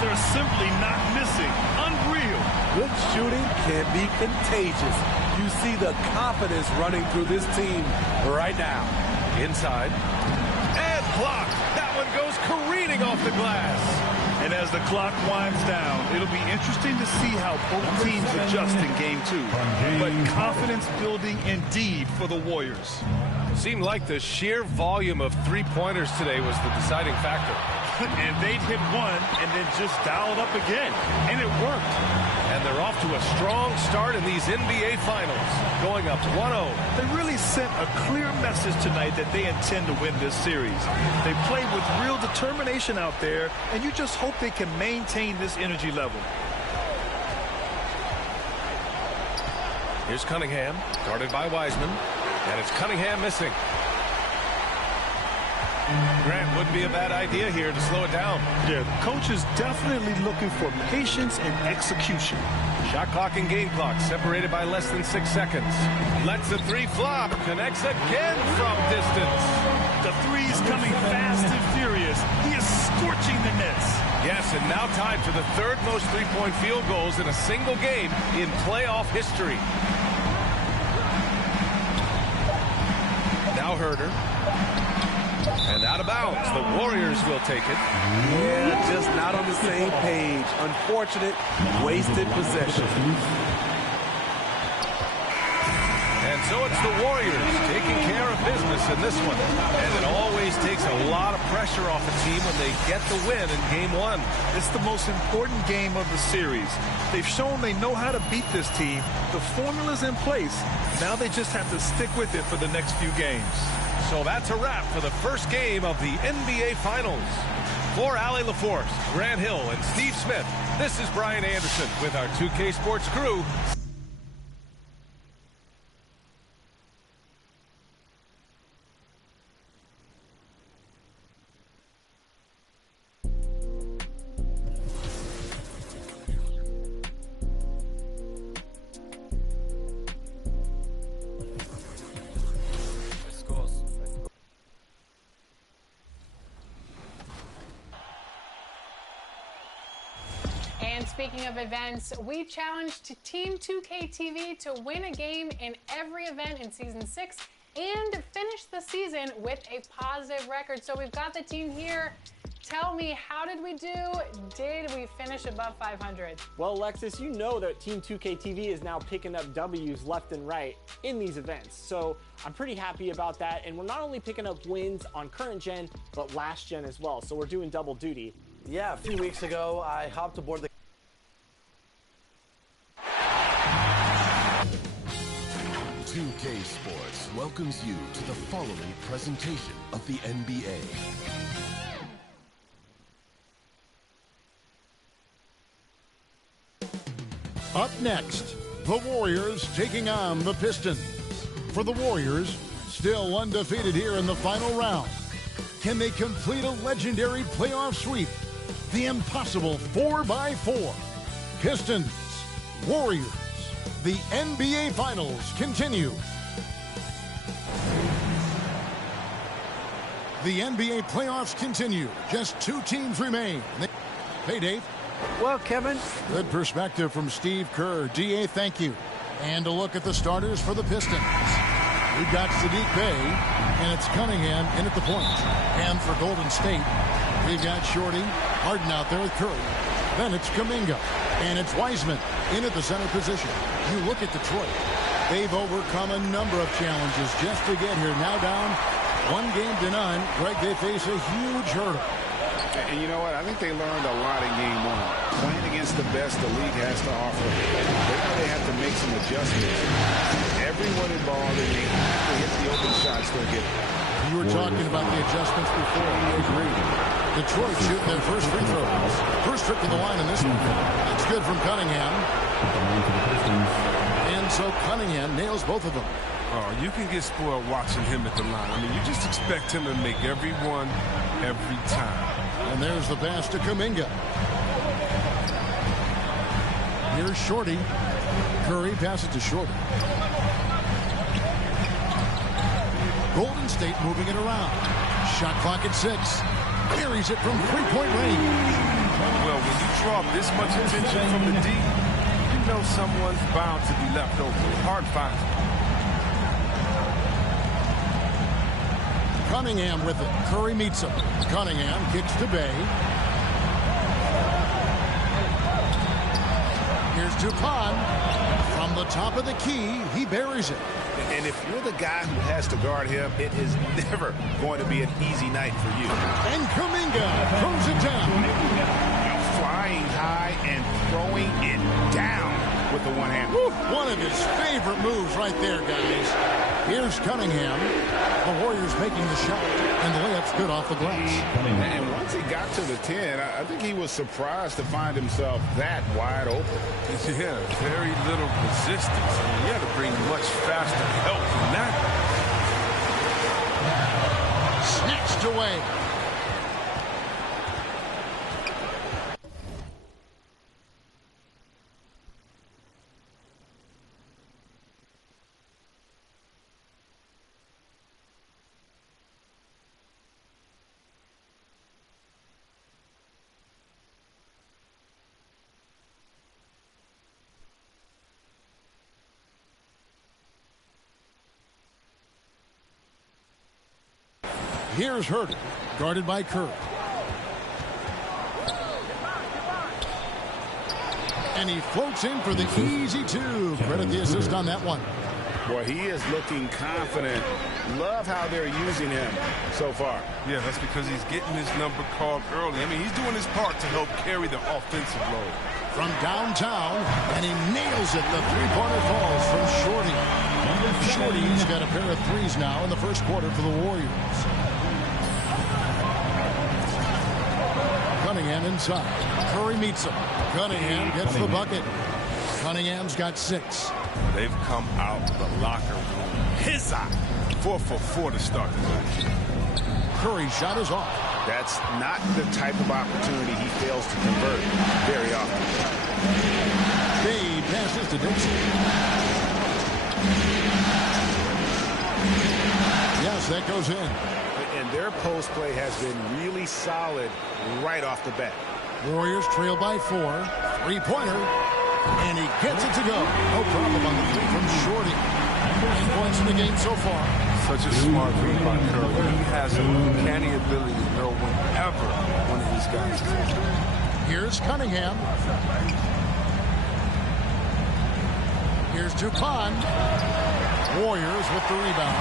They're simply not missing. Unreal. Good shooting can be contagious. You see the confidence running through this team right now. Inside. And blocked. That one goes careening off the glass. And as the clock winds down, it'll be interesting to see how both teams adjust in Game 2. But confidence building indeed for the Warriors. Seemed like the sheer volume of three-pointers today was the deciding factor. And they'd hit one and then just dial it up again. And it worked. And they're off to a strong start in these NBA Finals, going up 1-0. They really sent a clear message tonight that they intend to win this series. They played with real determination out there, and you just hope they can maintain this energy level. Here's Cunningham, guarded by Wiseman, and it's Cunningham missing. Grant wouldn't be a bad idea here to slow it down. Yeah, the coach is definitely looking for patience and execution. Shot clock and game clock separated by less than 6 seconds. Lets the three flop. Connects again from distance. The three's coming fast and furious. He is scorching the nets. Yes, and now tied for the third most three-point field goals in a single game in playoff history. Now Herder. And out of bounds. The Warriors will take it. Yeah, just not on the same page. Unfortunate, wasted possession. And so it's the Warriors taking care of business in this one. And it always takes a lot of pressure off a team when they get the win in Game 1. It's the most important game of the series. They've shown they know how to beat this team. The formula's in place. Now they just have to stick with it for the next few games. So that's a wrap for the first game of the NBA Finals. For Allie LaForce, Grant Hill, and Steve Smith, this is Brian Anderson with our 2K Sports crew. And speaking of events, we challenged Team 2K TV to win a game in every event in Season 6 and finish the season with a positive record. So we've got the team here. Tell me, how did we do? Did we finish above 500? Well, Alexis, you know that Team 2K TV is now picking up W's left and right in these events. So I'm pretty happy about that. And we're not only picking up wins on current gen, but last gen as well. So we're doing double duty. Yeah, a few weeks ago, I hopped aboard the 2K Sports welcomes you to the following presentation of the NBA. Up next, the Warriors taking on the Pistons. For the Warriors, still undefeated here in the final round. Can they complete a legendary playoff sweep? The impossible 4x4. Pistons, Warriors. The NBA Finals continue. The NBA playoffs continue. Just 2 teams remain. Hey, Dave. Well, Kevin. Good perspective from Steve Kerr. DA, thank you. And a look at the starters for the Pistons. We've got Sadiq Bey, and it's Cunningham in at the point. And for Golden State, we've got Shorty, Harden out there with Curry. Then it's Kuminga, and it's Wiseman in at the center position. You look at Detroit. They've overcome a number of challenges just to get here. Now down 1-0. Greg, they face a huge hurdle. And you know what? I think they learned a lot in game one. Playing against the best the league has to offer, they know they have to make some adjustments. Everyone involved, and they have to hit the open shots they're getting. You were talking about the adjustments before. I agree. Detroit shooting their first free throws. First trip to the line in this one. It's good from Cunningham. And so Cunningham nails both of them. Oh, you can get spoiled watching him at the line. I mean, you just expect him to make every one, every time. And there's the pass to Kuminga. Here's Shorty. Curry passes to Shorty. Golden State moving it around. Shot clock at 6. Carries it from three-point range. Well, when you draw this much attention from the D, you know someone's bound to be left over. Hard fight. Cunningham with it. Curry meets him. Cunningham kicks to Bay. Here's Dupont. From the top of the key, he buries it. And if you're the guy who has to guard him, it is never going to be an easy night for you. And Kuminga throws it down. Flying high and throwing it down with the one hand. One of his favorite moves right there, guys. Here's Cunningham. The Warriors making the shot, and the layup's good off the glass. And once he got to the 10, I think he was surprised to find himself that wide open. Yeah, very little resistance. I mean, he had to bring much faster help than that. Snatched away. Here's Herter, guarded by Curry. And he floats in for the easy two. Credit the assist on that one. Boy, he is looking confident. Love how they're using him so far. Yeah, that's because he's getting his number called early. I mean, he's doing his part to help carry the offensive load. From downtown, and he nails it. The three-pointer falls from Shorty. Shorty's got a pair of threes now in the first quarter for the Warriors. Cunningham inside. Curry meets him. Cunningham gets the bucket. Cunningham's got 6. They've come out of the locker room. His eye. 4 for 4 to start the night. Curry's shot is off. That's not the type of opportunity he fails to convert very often. Bay passes to Dixon. Yes, that goes in. And their post play has been really solid right off the bat. Warriors trail by 4. Three-pointer. And he gets it to go. No problem on the three from Shorty. 9 points in the game so far. Such a smart move by Curry. He has an uncanny ability to know whenever one of these guys is in. Here's Cunningham. Here's Dupont. Warriors with the rebound.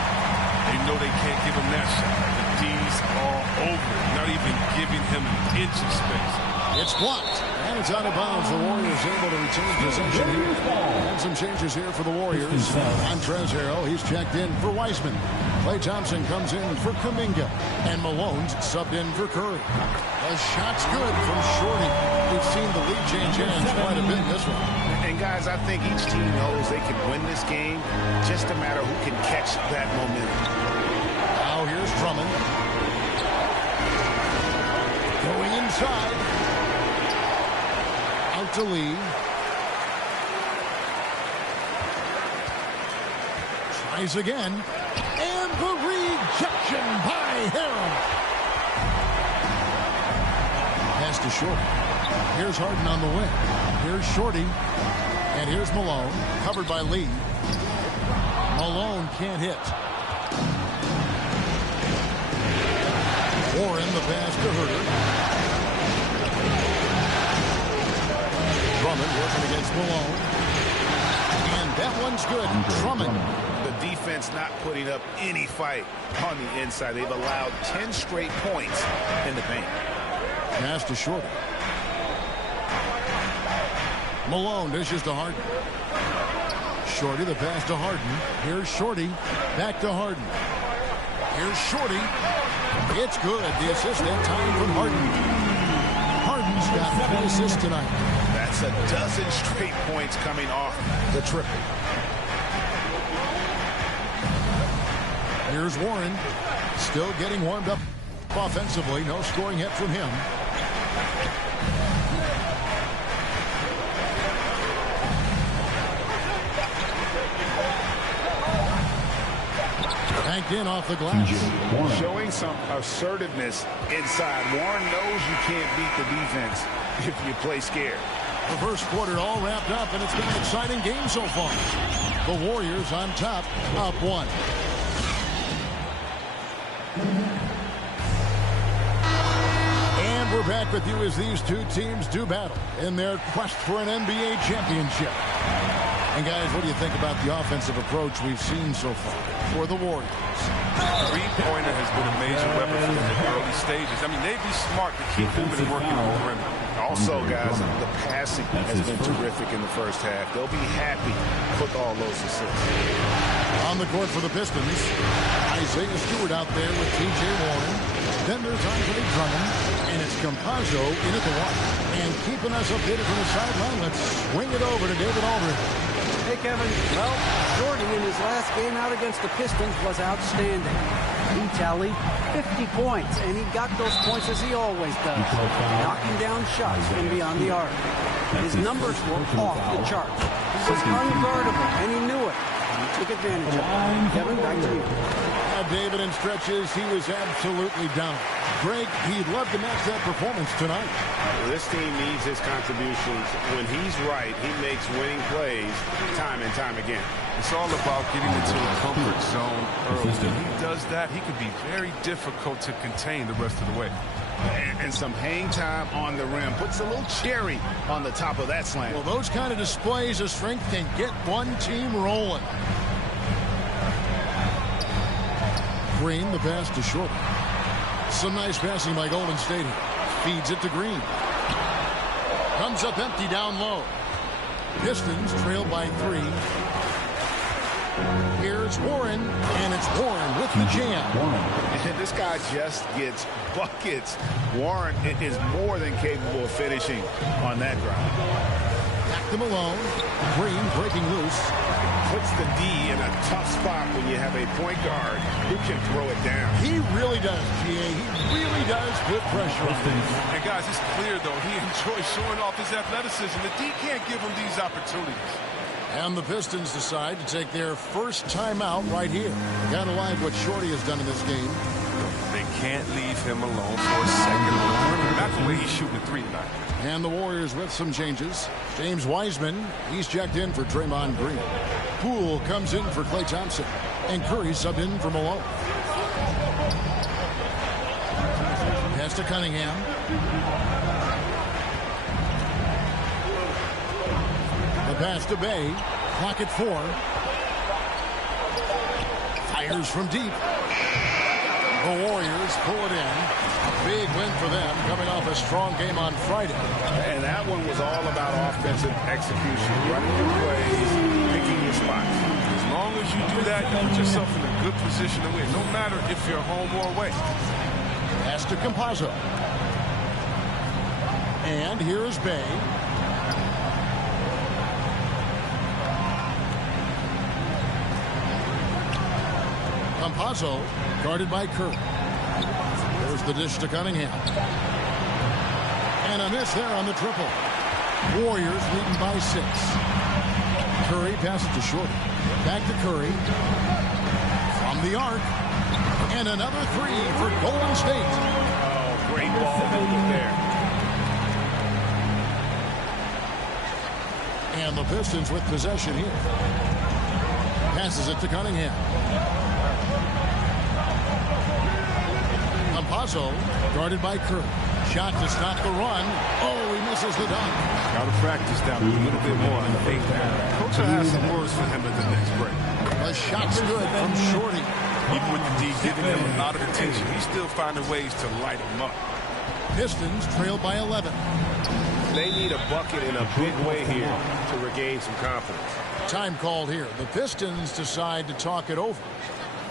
They know they can't give him that shot. The D's all over it, not even giving him an inch of space. It's blocked, and it's out of bounds. The Warriors able to retain possession here. And some changes here for the Warriors. Montrezl Harrell, he's checked in for Wiseman. Klay Thompson comes in for Kuminga. And Malone's subbed in for Curry. The shot's good from Shorty. We've seen the lead change hands quite a bit in this one. And guys, I think each team knows they can win this game. Just a matter who can catch that momentum. Now here's Drummond. Going inside. Out to Lee. Tries again. And the rejection by Harrell. Pass to Shorty. Here's Harden on the wing. Here's Shorty. And here's Malone. Covered by Lee. Malone can't hit. Warren the pass to Herter. Drummond working against Malone. And that one's good. Drummond. The defense not putting up any fight on the inside. They've allowed 10 straight points in the paint. Pass to Shorty. Malone dishes to Harden. Shorty, the pass to Harden. Here's Shorty. Back to Harden. Here's Shorty. It's good. The assist that time from Harden. Harden's got 3 assists tonight. That's a dozen straight points coming off the triple. Here's Warren. Still getting warmed up offensively. No scoring hit from him. Banked in off the glass. Showing some assertiveness inside. Warren knows you can't beat the defense if you play scared. The first quarter all wrapped up, and it's been an exciting game so far. The Warriors on top, up 1. And we're back with you as these two teams do battle in their quest for an NBA championship. And guys, what do you think about the offensive approach we've seen so far for the Warriors? Three-pointer has been a major weapon for them in the early stages. I mean, they'd be smart to keep moving and working on the perimeter. Also, guys, the passing has been terrific in the first half. They'll be happy with all those assists. On the court for the Pistons, Isaiah Stewart out there with T.J. Warren. Then there's Andre Drummond, and it's Campazzo in at the 1. And keeping us updated from the sideline, let's swing it over to David Aldridge. Hey, Kevin. Well, Shorty in his last game out against the Pistons was outstanding. He tallied 50 points, and he got those points as he always does, knocking down shots from beyond the arc. His numbers were off the charts. He was unguardable, and he knew it. And he took advantage of it. Kevin, back to you. David, in stretches, he was absolutely down. Greg, he'd love to match that performance tonight. This team needs his contributions. When he's right, he makes winning plays time and time again. It's all about getting into the comfort zone early. When he does that, he can be very difficult to contain the rest of the way. And some hang time on the rim. Puts a little cherry on the top of that slam. Well, those kind of displays of strength can get one team rolling. Green, the pass to Short. Some nice passing by Golden State. Feeds it to Green. Comes up empty down low. Pistons trail by 3. Here's Warren, and it's Warren with the jam. And this guy just gets buckets. Warren is more than capable of finishing on that drive. Back to Malone. Green breaking loose. Puts the D in a tough spot when you have a point guard who can throw it down. He really does, G.A. He really does put pressure on him. And guys, it's clear, though, he enjoys showing off his athleticism. The D can't give him these opportunities. And the Pistons decide to take their first timeout right here. Gotta like what Shorty has done in this game. They can't leave him alone for a second on the perimeter. Not the way he's shooting the 3 tonight. And the Warriors with some changes. James Wiseman, he's checked in for Draymond Green. Poole comes in for Klay Thompson. And Curry subbed in for Malone. Pass to Cunningham. The pass to Bay. Clock at 4. Fires from deep. The Warriors pull it in. A big win for them, coming off a strong game on Friday. And that one was all about offensive execution. Running your plays, picking your spots. As long as you do that, you put yourself in a good position to win, no matter if you're home or away. Pass to Campazzo. And here's Bay. Campazzo, guarded by Curry. There's the dish to Cunningham. And a miss there on the triple. Warriors leading by 6. Curry passes to Short. Back to Curry. From the arc. And another 3 for Golden State. Oh, great ball movement there. And the Pistons with possession here. Passes it to Cunningham. Campazzo, guarded by Curry. Shot to stop the run. Oh, he misses the dunk. Got to practice that a little bit more on the feet. Coach will have some words for him at the next break. The shot's good from Shorty. Even with the D giving him a lot of attention, he's still finding ways to light him up. Pistons trail by 11. They need a bucket in a big way here to regain some confidence. Time called here. The Pistons decide to talk it over.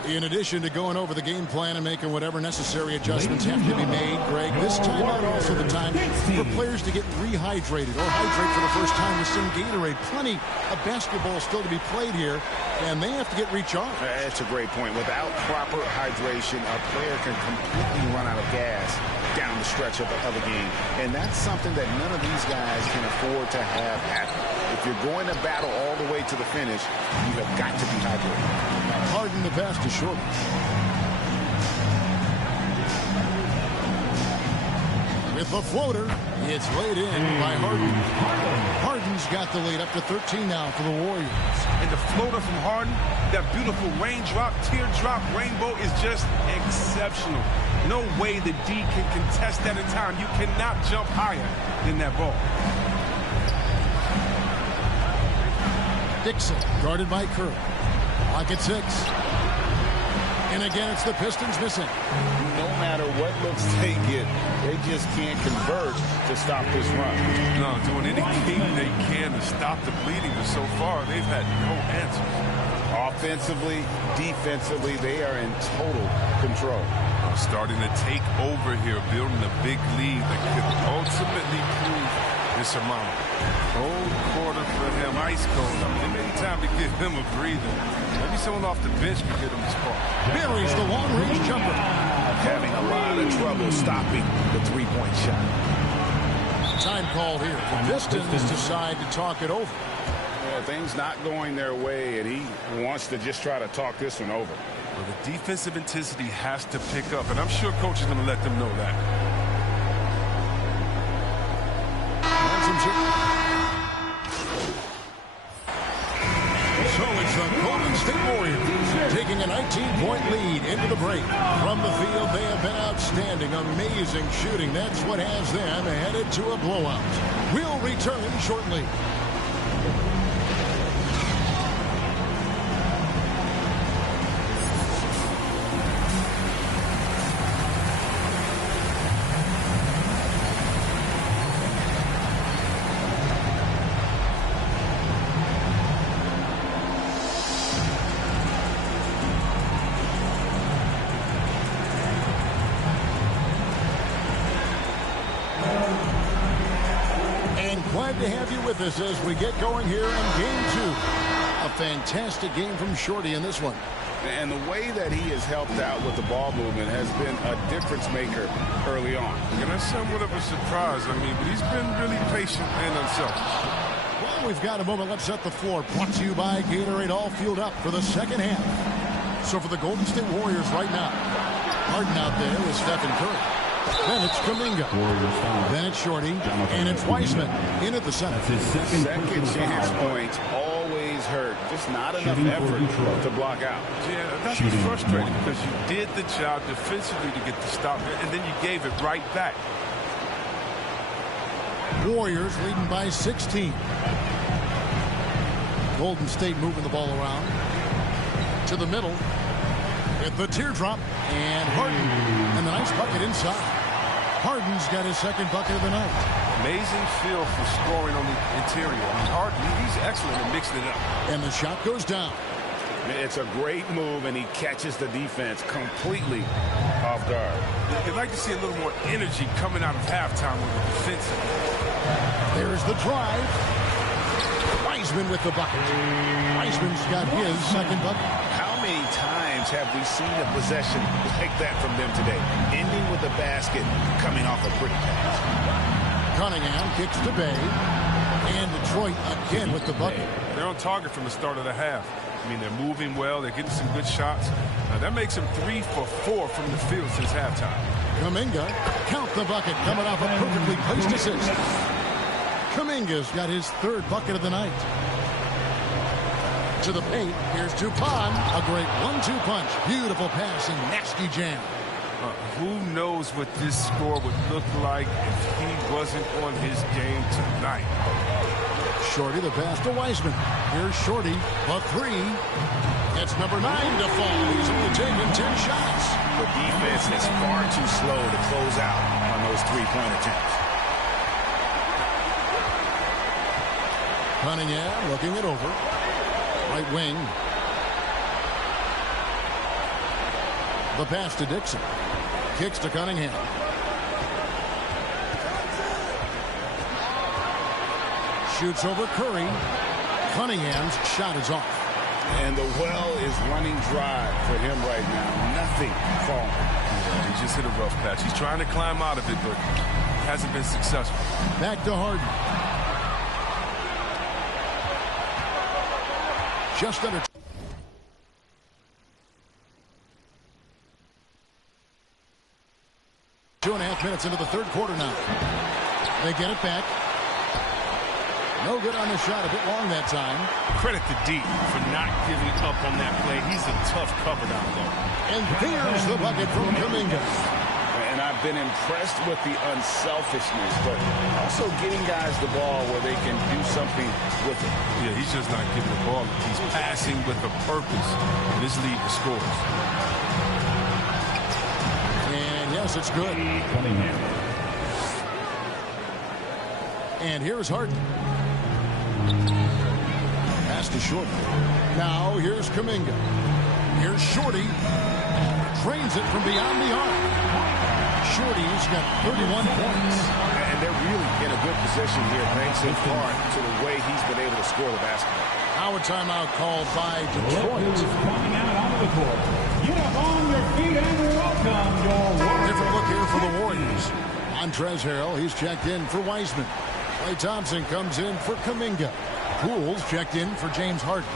In addition to going over the game plan and making whatever necessary adjustments have to be made, Greg, this timeout also the time for players to get rehydrated or hydrate for the first time with some Gatorade. Plenty of basketball still to be played here, and they have to get recharged. That's a great point. Without proper hydration, a player can completely run out of gas down the stretch of the game, and that's something that none of these guys can afford to have happen. If you're going to battle all the way to the finish, you have got to be hydrated. Harden the pass to Short. With the floater, it's laid in by Harden. Harden's got the lead up to 13 now for the Warriors. And the floater from Harden, that beautiful raindrop, teardrop, rainbow is just exceptional. No way the D can contest that in time. You cannot jump higher than that ball. Dixon, guarded by Curry. Lock at 6. And again, it's the Pistons missing. No matter what looks they get, they just can't convert to stop this run. No, doing anything they can to stop the bleeding, but so far they've had no answers. Offensively, defensively, they are in total control. Starting to take over here, building a big lead that could ultimately prove insurmountable. Cold quarter for him, ice cold. I mean, it may be time to give him a breather. Maybe someone off the bench could get him a spark. Buries the long-range jumper. Having a lot of trouble stopping the three-point shot. Time called here. The Pistons decide to talk it over. Well, things not going their way, and he wants to just try to talk this one over. Well, the defensive intensity has to pick up, and I'm sure coach is going to let them know that. So it's the Golden State Warriors taking a 19-point lead into the break. From the field, they have been outstanding, amazing shooting. That's what has them headed to a blowout. We'll return shortly. Glad to have you with us as we get going here in Game 2. A fantastic game from Shorty in this one. And the way that he has helped out with the ball movement has been a difference maker early on. And that's somewhat of a surprise, but he's been really patient and unselfish. Well, we've got a moment. Let's set the floor. Brought to you by Gatorade, all fueled up for the second half. So for the Golden State Warriors right now, Harden out there with Stephen Curry. Then it's Kuminga. Then it's Shorty. And it's Wiseman in at the center. Second chance points always hurt. Just not enough effort to block out. Yeah, that's what's frustrating because you did the job defensively to get the stop, and then you gave it right back. Warriors leading by 16. Golden State moving the ball around. To the middle. With the teardrop. And Harden. And the nice bucket inside. Harden's got his second bucket of the night. Amazing feel for scoring on the interior. Harden, he's excellent at mixing it up. And the shot goes down. It's a great move, and he catches the defense completely off guard. You'd like to see a little more energy coming out of halftime with the defensive. There's the drive. Wiseman with the bucket. Wiseman's got his second bucket. How many times have we seen a possession like that from them today? Ending with the basket, coming off a pretty pass. Cunningham kicks to Bay. And Detroit again with the bucket. They're on target from the start of the half. They're moving well. They're getting some good shots. That makes them 3 for 4 from the field since halftime. Kuminga, count the bucket, coming off a perfectly placed assist. Kuminga's got his third bucket of the night. To the paint, here's Dupont. A great 1-2 punch. Beautiful pass and nasty jam. Who knows what this score would look like if he wasn't on his game tonight. Shorty, the pass to Wiseman. Here's Shorty, the three. It's number 9 to fall. He's only taken 10 shots. The defense is far too slow to close out on those three-point attempts. Cunningham looking it over. Right wing. The pass to Dixon. Kicks to Cunningham. Shoots over Curry. Cunningham's shot is off. And the well is running dry for him right now. Nothing falling. Yeah, he just hit a rough patch. He's trying to climb out of it, but hasn't been successful. Back to Harden. Just under 2.5 minutes into the third quarter now. They get it back. No good on the shot. A bit long that time. Credit to D for not giving up on that play. He's a tough cover down low. And there's the bucket from Kuminga. And I've been impressed with the unselfishness, but also getting guys the ball where they can do something with it. Yeah, he's just not giving the ball. He's passing with a purpose, and this lead the scores. And yes, it's good. And here's Harden. Pass to Shorty. Now here's Kuminga. Here's Shorty. Drains it from beyond the arc. Shorty's got 31 points. And they're really in a good position here, thanks in part to the way he's been able to score the basketball. Now a timeout called by Detroit. Coming out onto the court. Get up on your feet and welcome your Warriors. Different look here for the Warriors. Montrezl Harrell, he's checked in for Wiseman. Klay Thompson comes in for Kuminga. Poole's checked in for James Harden.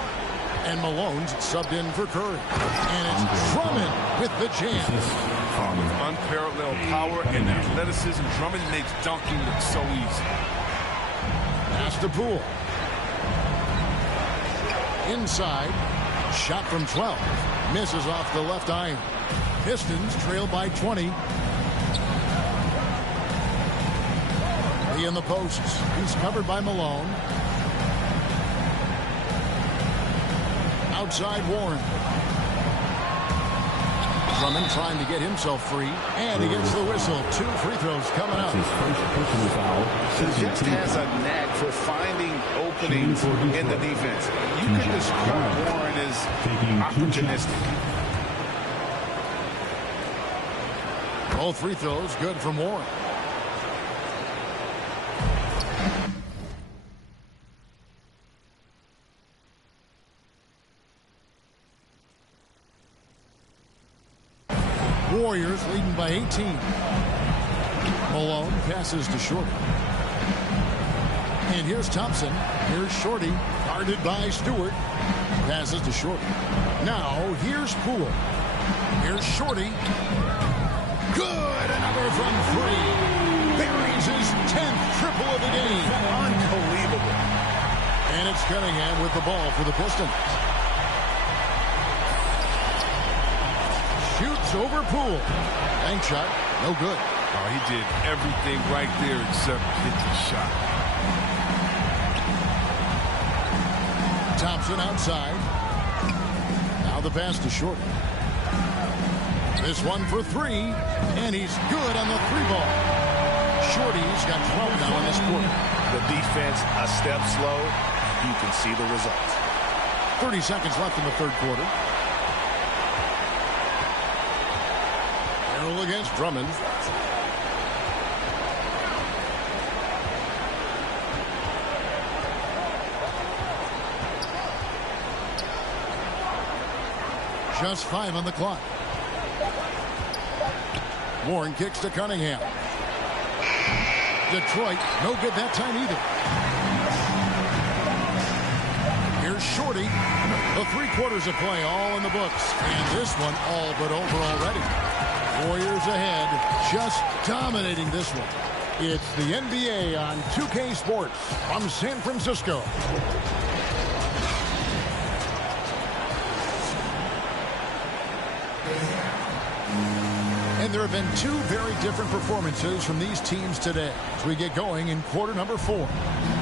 And Malone's subbed in for Curry. And it's Drummond with the jam. With unparalleled power and athleticism, Drummond makes dunking look so easy. Pass to Poole. Inside. Shot from 12. Misses off the left iron. Pistons trail by 20. Lee in the posts. He's covered by Malone. Outside Warren. Drummond trying to get himself free. And he gets the whistle. 2 free throws coming up. He just has a knack for finding openings in the defense. You can describe Warren as opportunistic. All free throws good from Warren. Warriors leading by 18. Malone passes to Shorty. And here's Thompson. Here's Shorty. Guarded by Stewart. Passes to Shorty. Now here's Poole. Here's Shorty. Good. Another from 3. Buries his 10th triple of the game. Unbelievable. And it's Cunningham with the ball for the Pistons. Shoots over Poole. Bank shot. No good. Oh, he did everything right there except hit the shot. Thompson outside. Now the pass to Shorty. This one for 3. And he's good on the 3-ball. Shorty's got 12 now in this quarter. The defense a step slow. You can see the results. 30 seconds left in the third quarter. Harrell against Drummond. Just 5 on the clock. Warren kicks to Cunningham. Detroit, no good that time either. Here's Shorty. The 3 quarters of play all in the books. And this one all but over already. Warriors ahead, just dominating this one. It's the NBA on 2K Sports from San Francisco. And there have been two very different performances from these teams today as we get going in quarter number 4.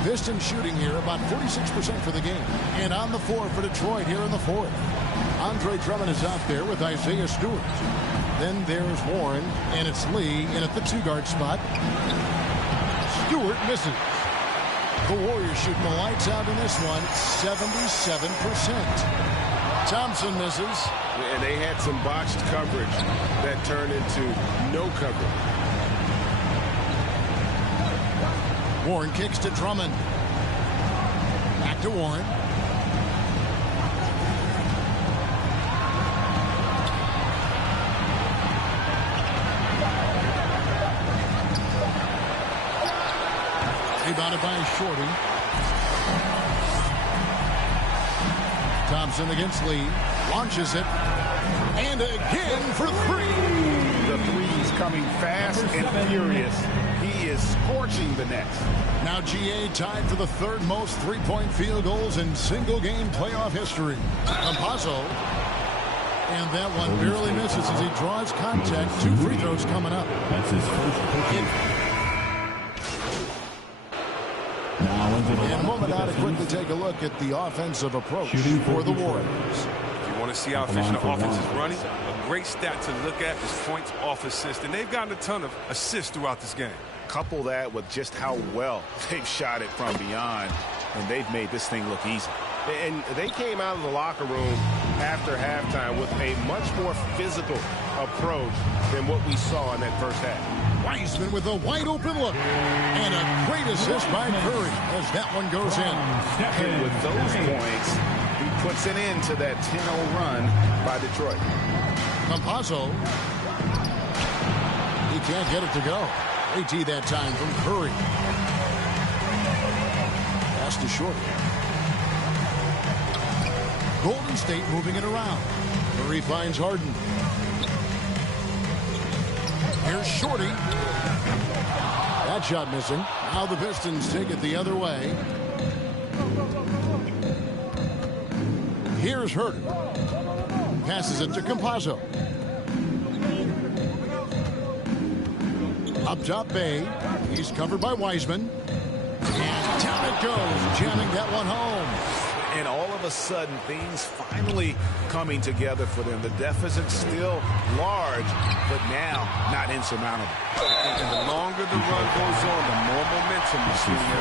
Pistons shooting here about 46% for the game. And on the floor for Detroit here in the fourth. Andre Drummond is out there with Isaiah Stewart. Then there's Warren, and it's Lee in at the 2-guard spot. Stewart misses. The Warriors shooting the lights out in this one, 77%. Thompson misses. And they had some botched coverage that turned into no coverage. Warren kicks to Drummond. Back to Warren. Rebounded by Shorty. Thompson against Lee. Launches it. And again for 3. The three's coming fast and furious. He is scorching the nets. Now GA tied for the third most three-point field goals in single-game playoff history. Campazzo. And that one barely misses as he draws contact. 2 free throws coming up. That's his first pick. In a moment now to quickly take a look at the offensive approach for the Warriors. If you want to see how efficient the offense is running, a great stat to look at is points off assist. And they've gotten a ton of assists throughout this game. Couple that with just how well they've shot it from beyond, and they've made this thing look easy. And they came out of the locker room after halftime with a much more physical approach than what we saw in that first half. Wiseman with a wide-open look. And a great assist by Curry as that one goes in. And with those points, he puts an end to that 10-0 run by Detroit. Campazzo. He can't get it to go. AT that time from Curry. Pass to Shorty. Golden State moving it around. Curry finds Harden. Here's Shorty. That shot missing. Now the Pistons take it the other way. Here's Herter. Passes it to Campazzo. Up top, Bay. He's covered by Wiseman. And down it goes, jamming that one home. And all of a sudden, things finally coming together for them. The deficit's still large, but now not insurmountable. And the longer the run goes on, the more momentum you see there.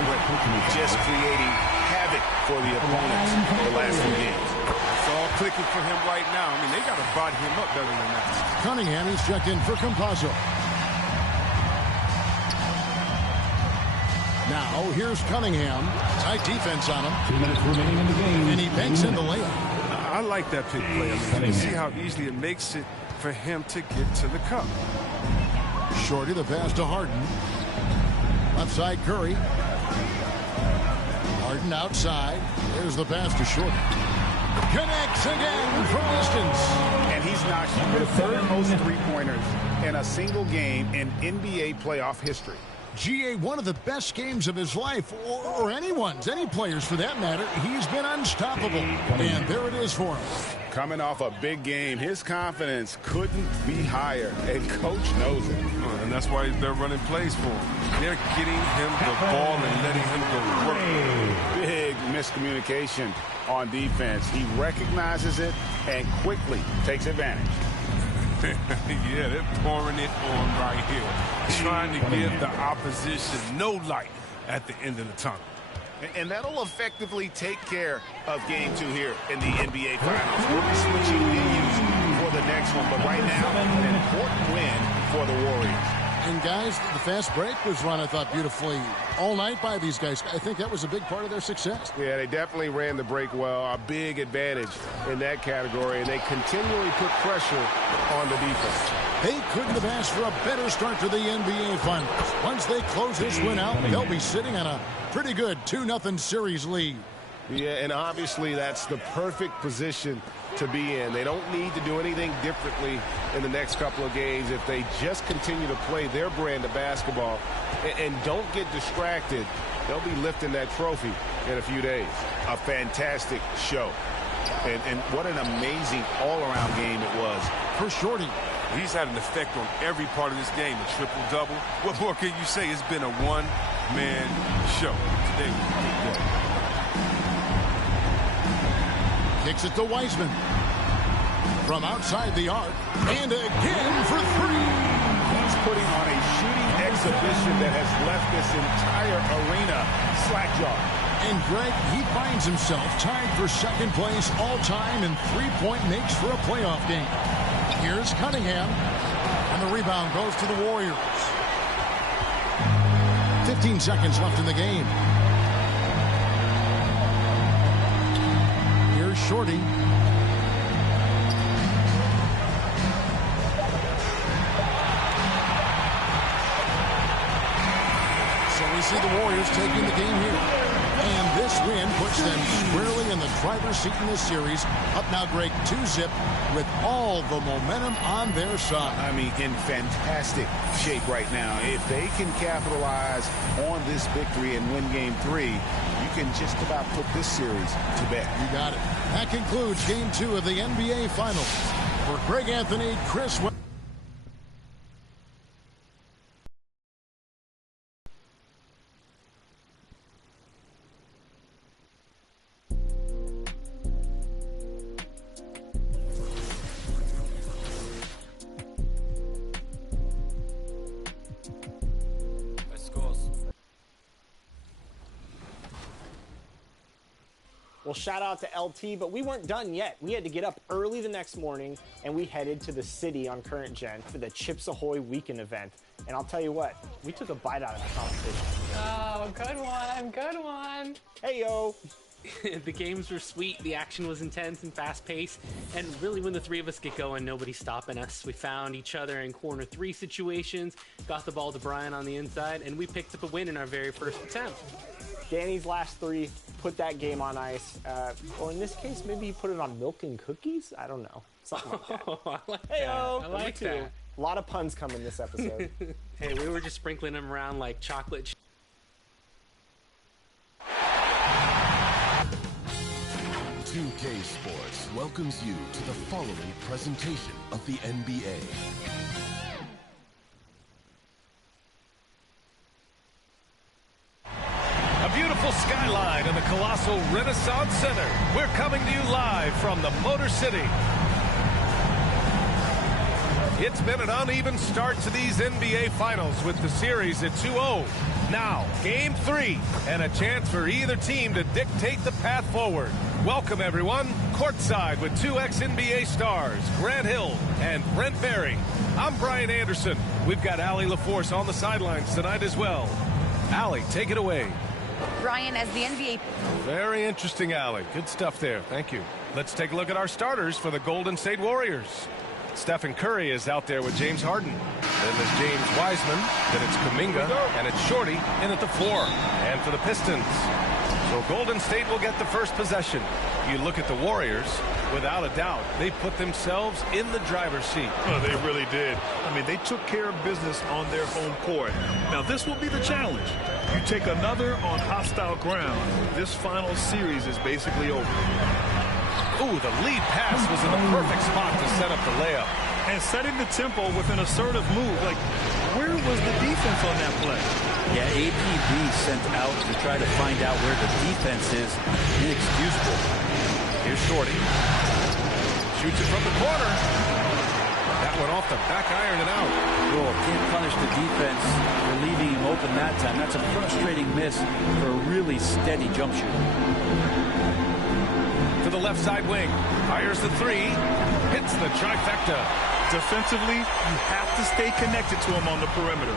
Just creating havoc for the opponents the last 2 games. It's all clicking for him right now. I mean, they got to body him up better than that. Cunningham, he's checked in for Campazzo. Now, here's Cunningham. Tight defense on him. 2 minutes remaining in the game. And he banks in the layup. I like that pick play. I mean, you can see how easily it makes it for him to get to the cup. Shorty, the pass to Harden. Left side, Curry. Harden outside. There's the pass to Shorty. Connects again from distance. And he's knocked the third most three-pointers in a single game in NBA playoff history. GA, one of the best games of his life, or anyone's, any players for that matter. He's been unstoppable. And there it is for him. Coming off a big game, his confidence couldn't be higher, and Coach knows it. And that's why they're running plays for him. They're getting him the ball and letting him go work. Big miscommunication on defense. He recognizes it and quickly takes advantage. Yeah, they're pouring it on right here. Trying to give the opposition no light at the end of the tunnel. And that'll effectively take care of game 2 here in the NBA Finals. We'll be switching venues for the next one, but right now, an important win for the Warriors. And guys, the fast break was run, I thought, beautifully all night by these guys. I think that was a big part of their success. Yeah, they definitely ran the break well. A big advantage in that category, and they continually put pressure on the defense. They couldn't have asked for a better start to the NBA Finals. Once they close this win out, they'll be sitting on a pretty good 2-0 series lead. Yeah, and obviously that's the perfect position to be in. They don't need to do anything differently in the next couple of games if they just continue to play their brand of basketball and don't get distracted. They'll be lifting that trophy in a few days. A fantastic show. And what an amazing all-around game it was. For Shorty. He's had an effect on every part of this game, a triple-double. What more can you say? It's been a one-man show. Today was a big day. Kicks it to Wiseman. From outside the arc, and again for three. He's putting on a shooting exhibition that has left this entire arena slack-jawed. And Greg, he finds himself tied for second place all-time in three-point makes for a playoff game. Here's Cunningham, and the rebound goes to the Warriors. 15 seconds left in the game. Here's Shorty. So we see the Warriors taking the game here. And this win puts them squarely in the driver's seat in this series. Up now, Greg, 2-zip with all the momentum on their side. I mean, in fantastic shape right now. If they can capitalize on this victory and win game 3, you can just about put this series to bed. You got it. That concludes game 2 of the NBA Finals. For Greg Anthony, Chris West. Well, shout out to LT, but we weren't done yet. We had to get up early the next morning, and we headed to the city on Current Gen for the Chips Ahoy weekend event. And I'll tell you what, we took a bite out of the competition. Oh, good one, good one. Hey, yo. The games were sweet, the action was intense and fast-paced, and really when the three of us get going, nobody's stopping us. We found each other in corner 3 situations, got the ball to Brian on the inside, and we picked up a win in our very first attempt. Danny's last 3 put that game on ice. Or in this case, maybe he put it on milk and cookies? I don't know. Something like that. Oh, I like Hey-o, that. I like that. A lot of puns coming this episode. Hey, we were just sprinkling them around like chocolate. 2K Sports welcomes you to the following presentation of the NBA. A beautiful skyline in the colossal Renaissance Center. We're coming to you live from the Motor City. It's been an uneven start to these NBA Finals with the series at 2-0. Now, Game 3, and a chance for either team to dictate the path forward. Welcome, everyone. Courtside with 2 ex-NBA stars, Grant Hill and Brent Barry. I'm Brian Anderson. We've got Allie LaForce on the sidelines tonight as well. Allie, take it away. Brian, as the NBA... Very interesting, Allie. Good stuff there. Thank you. Let's take a look at our starters for the Golden State Warriors. Stephen Curry is out there with James Harden. Then there's James Wiseman. Then it's Kuminga. And it's Shorty in at the 4. And for the Pistons. So Golden State will get the first possession. You look at the Warriors, without a doubt, they put themselves in the driver's seat. Oh, they really did. I mean, they took care of business on their home court. Now, this will be the challenge. You take another on hostile ground. This final series is basically over. Ooh, the lead pass was in the perfect spot to set up the layup. And setting the tempo with an assertive move. Like, where was the defense on that play? Yeah, APB sent out to try to find out where the defense is. Inexcusable. Here's Shorty. Shoots it from the corner. That went off the back iron and out. Well, can't punish the defense for leaving him open that time. That's a frustrating miss for a really steady jump shooter. To the left side wing. Fires the 3. Hits the trifecta. Defensively, you have to stay connected to him on the perimeter.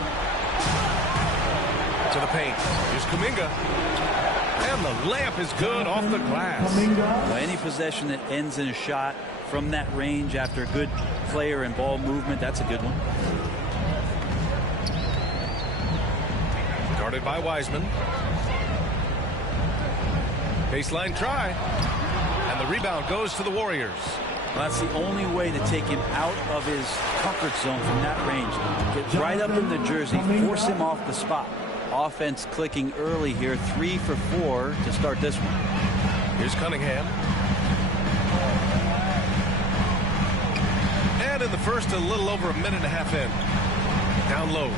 To the paint. Here's Kuminga. And the layup is good off the glass. Well, any possession that ends in a shot from that range after a good player and ball movement, that's a good one. Guarded by Wiseman. Baseline try. And the rebound goes to the Warriors. Well, that's the only way to take him out of his comfort zone from that range. Get right up in the jersey, force him off the spot. Offense clicking early here, 3 for 4 to start this one. Here's Cunningham. And in the first, a little over a minute and a half in. Down low.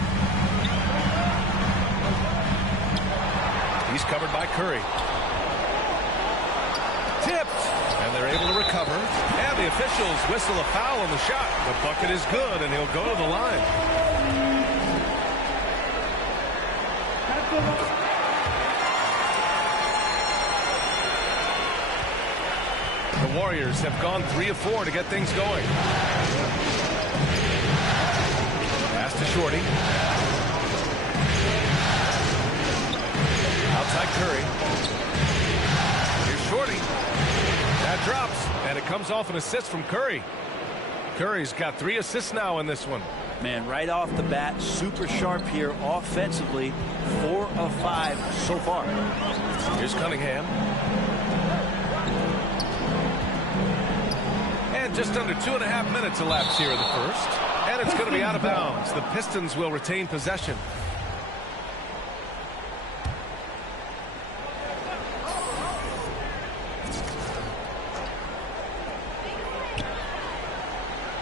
He's covered by Curry. Tipped. And they're able to recover. And the officials whistle a foul on the shot. The bucket is good, and he'll go to the line. The Warriors have gone 3 of 4 to get things going. Pass to Shorty. Outside Curry. Here's Shorty. That drops, and it comes off an assist from Curry. Curry's got 3 assists now in this one. Man, right off the bat, super sharp here offensively. 4 of 5 so far. Here's Cunningham. And just under 2.5 minutes elapsed here in the first. And it's going to be out of bounds. The Pistons will retain possession.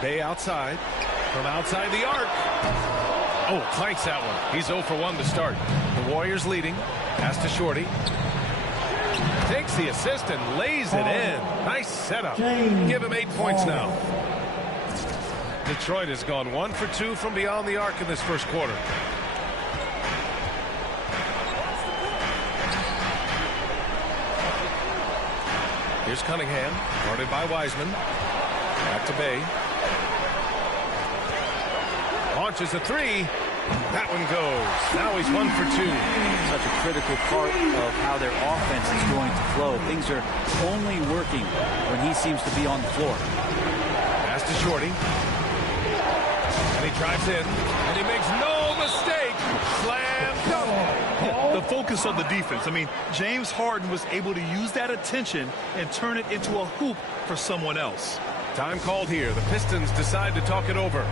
Bay outside. From outside the arc. Oh, clanks that one. He's 0 for 1 to start. The Warriors leading. Pass to Shorty. Takes the assist and lays it in. Nice setup. Give him 8 points now. Detroit has gone 1 for 2 from beyond the arc in this first quarter. Here's Cunningham, guarded by Wiseman. Back to Bay. Launches a 3. That one goes. Now he's 1 for 2. Such a critical part of how their offense is going to flow. Things are only working when he seems to be on the floor. Pass to Shorty. And he drives in. And he makes no mistake. Slam dunk. The focus of the defense. I mean, James Harden was able to use that attention and turn it into a hoop for someone else. Time called here. The Pistons decide to talk it over.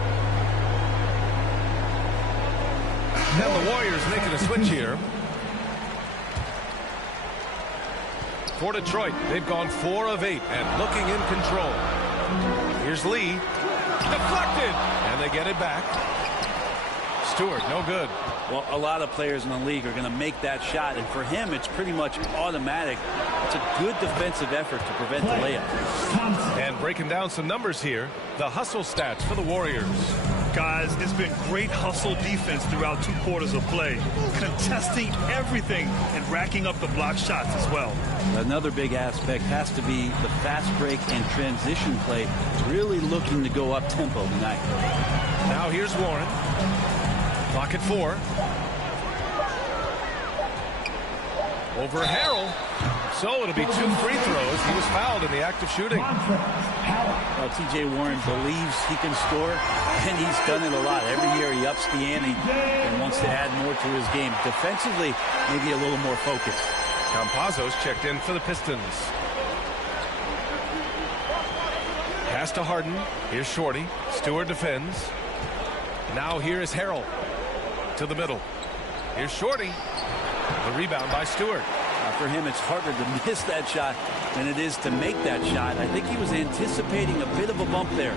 And the Warriors making a switch here. For Detroit, they've gone 4 of 8 and looking in control. Here's Lee. Deflected. And they get it back. Stewart, no good. Well, a lot of players in the league are going to make that shot, and for him, it's pretty much automatic. It's a good defensive effort to prevent the layup. And breaking down some numbers here, the hustle stats for the Warriors. Guys, it's been great hustle defense throughout 2 quarters of play, contesting everything and racking up the block shots as well. Another big aspect has to be the fast break and transition play, really looking to go up tempo tonight. Now here's Warren. Clock at 4. Over Harrell. So it'll be 2 free throws. He was fouled in the act of shooting. Well, T.J. Warren believes he can score, and he's done it a lot. Every year he ups the ante and wants to add more to his game. Defensively, maybe a little more focus. Campazzo's checked in for the Pistons. Pass to Harden. Here's Shorty. Stewart defends. Now here is Harrell. To the middle. Here's Shorty. The rebound by Stewart. For him, it's harder to miss that shot than it is to make that shot. I think he was anticipating a bit of a bump there.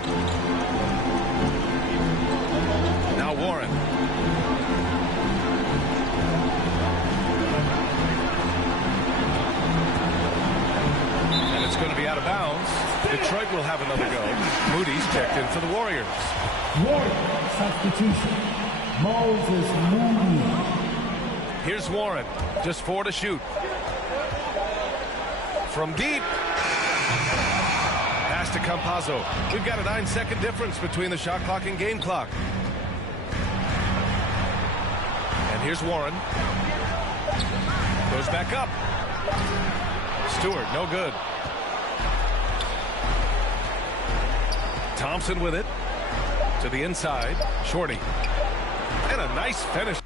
Now Warren. And it's going to be out of bounds. Detroit will have another go. Moody's checked in for the Warriors. Warriors substitution. Moses Moody. Here's Warren. Just 4 to shoot. From deep. Pass to Campazzo. We've got a 9-second difference between the shot clock and game clock. And here's Warren. Goes back up. Stewart, no good. Thompson with it. To the inside. Shorty. And a nice finish.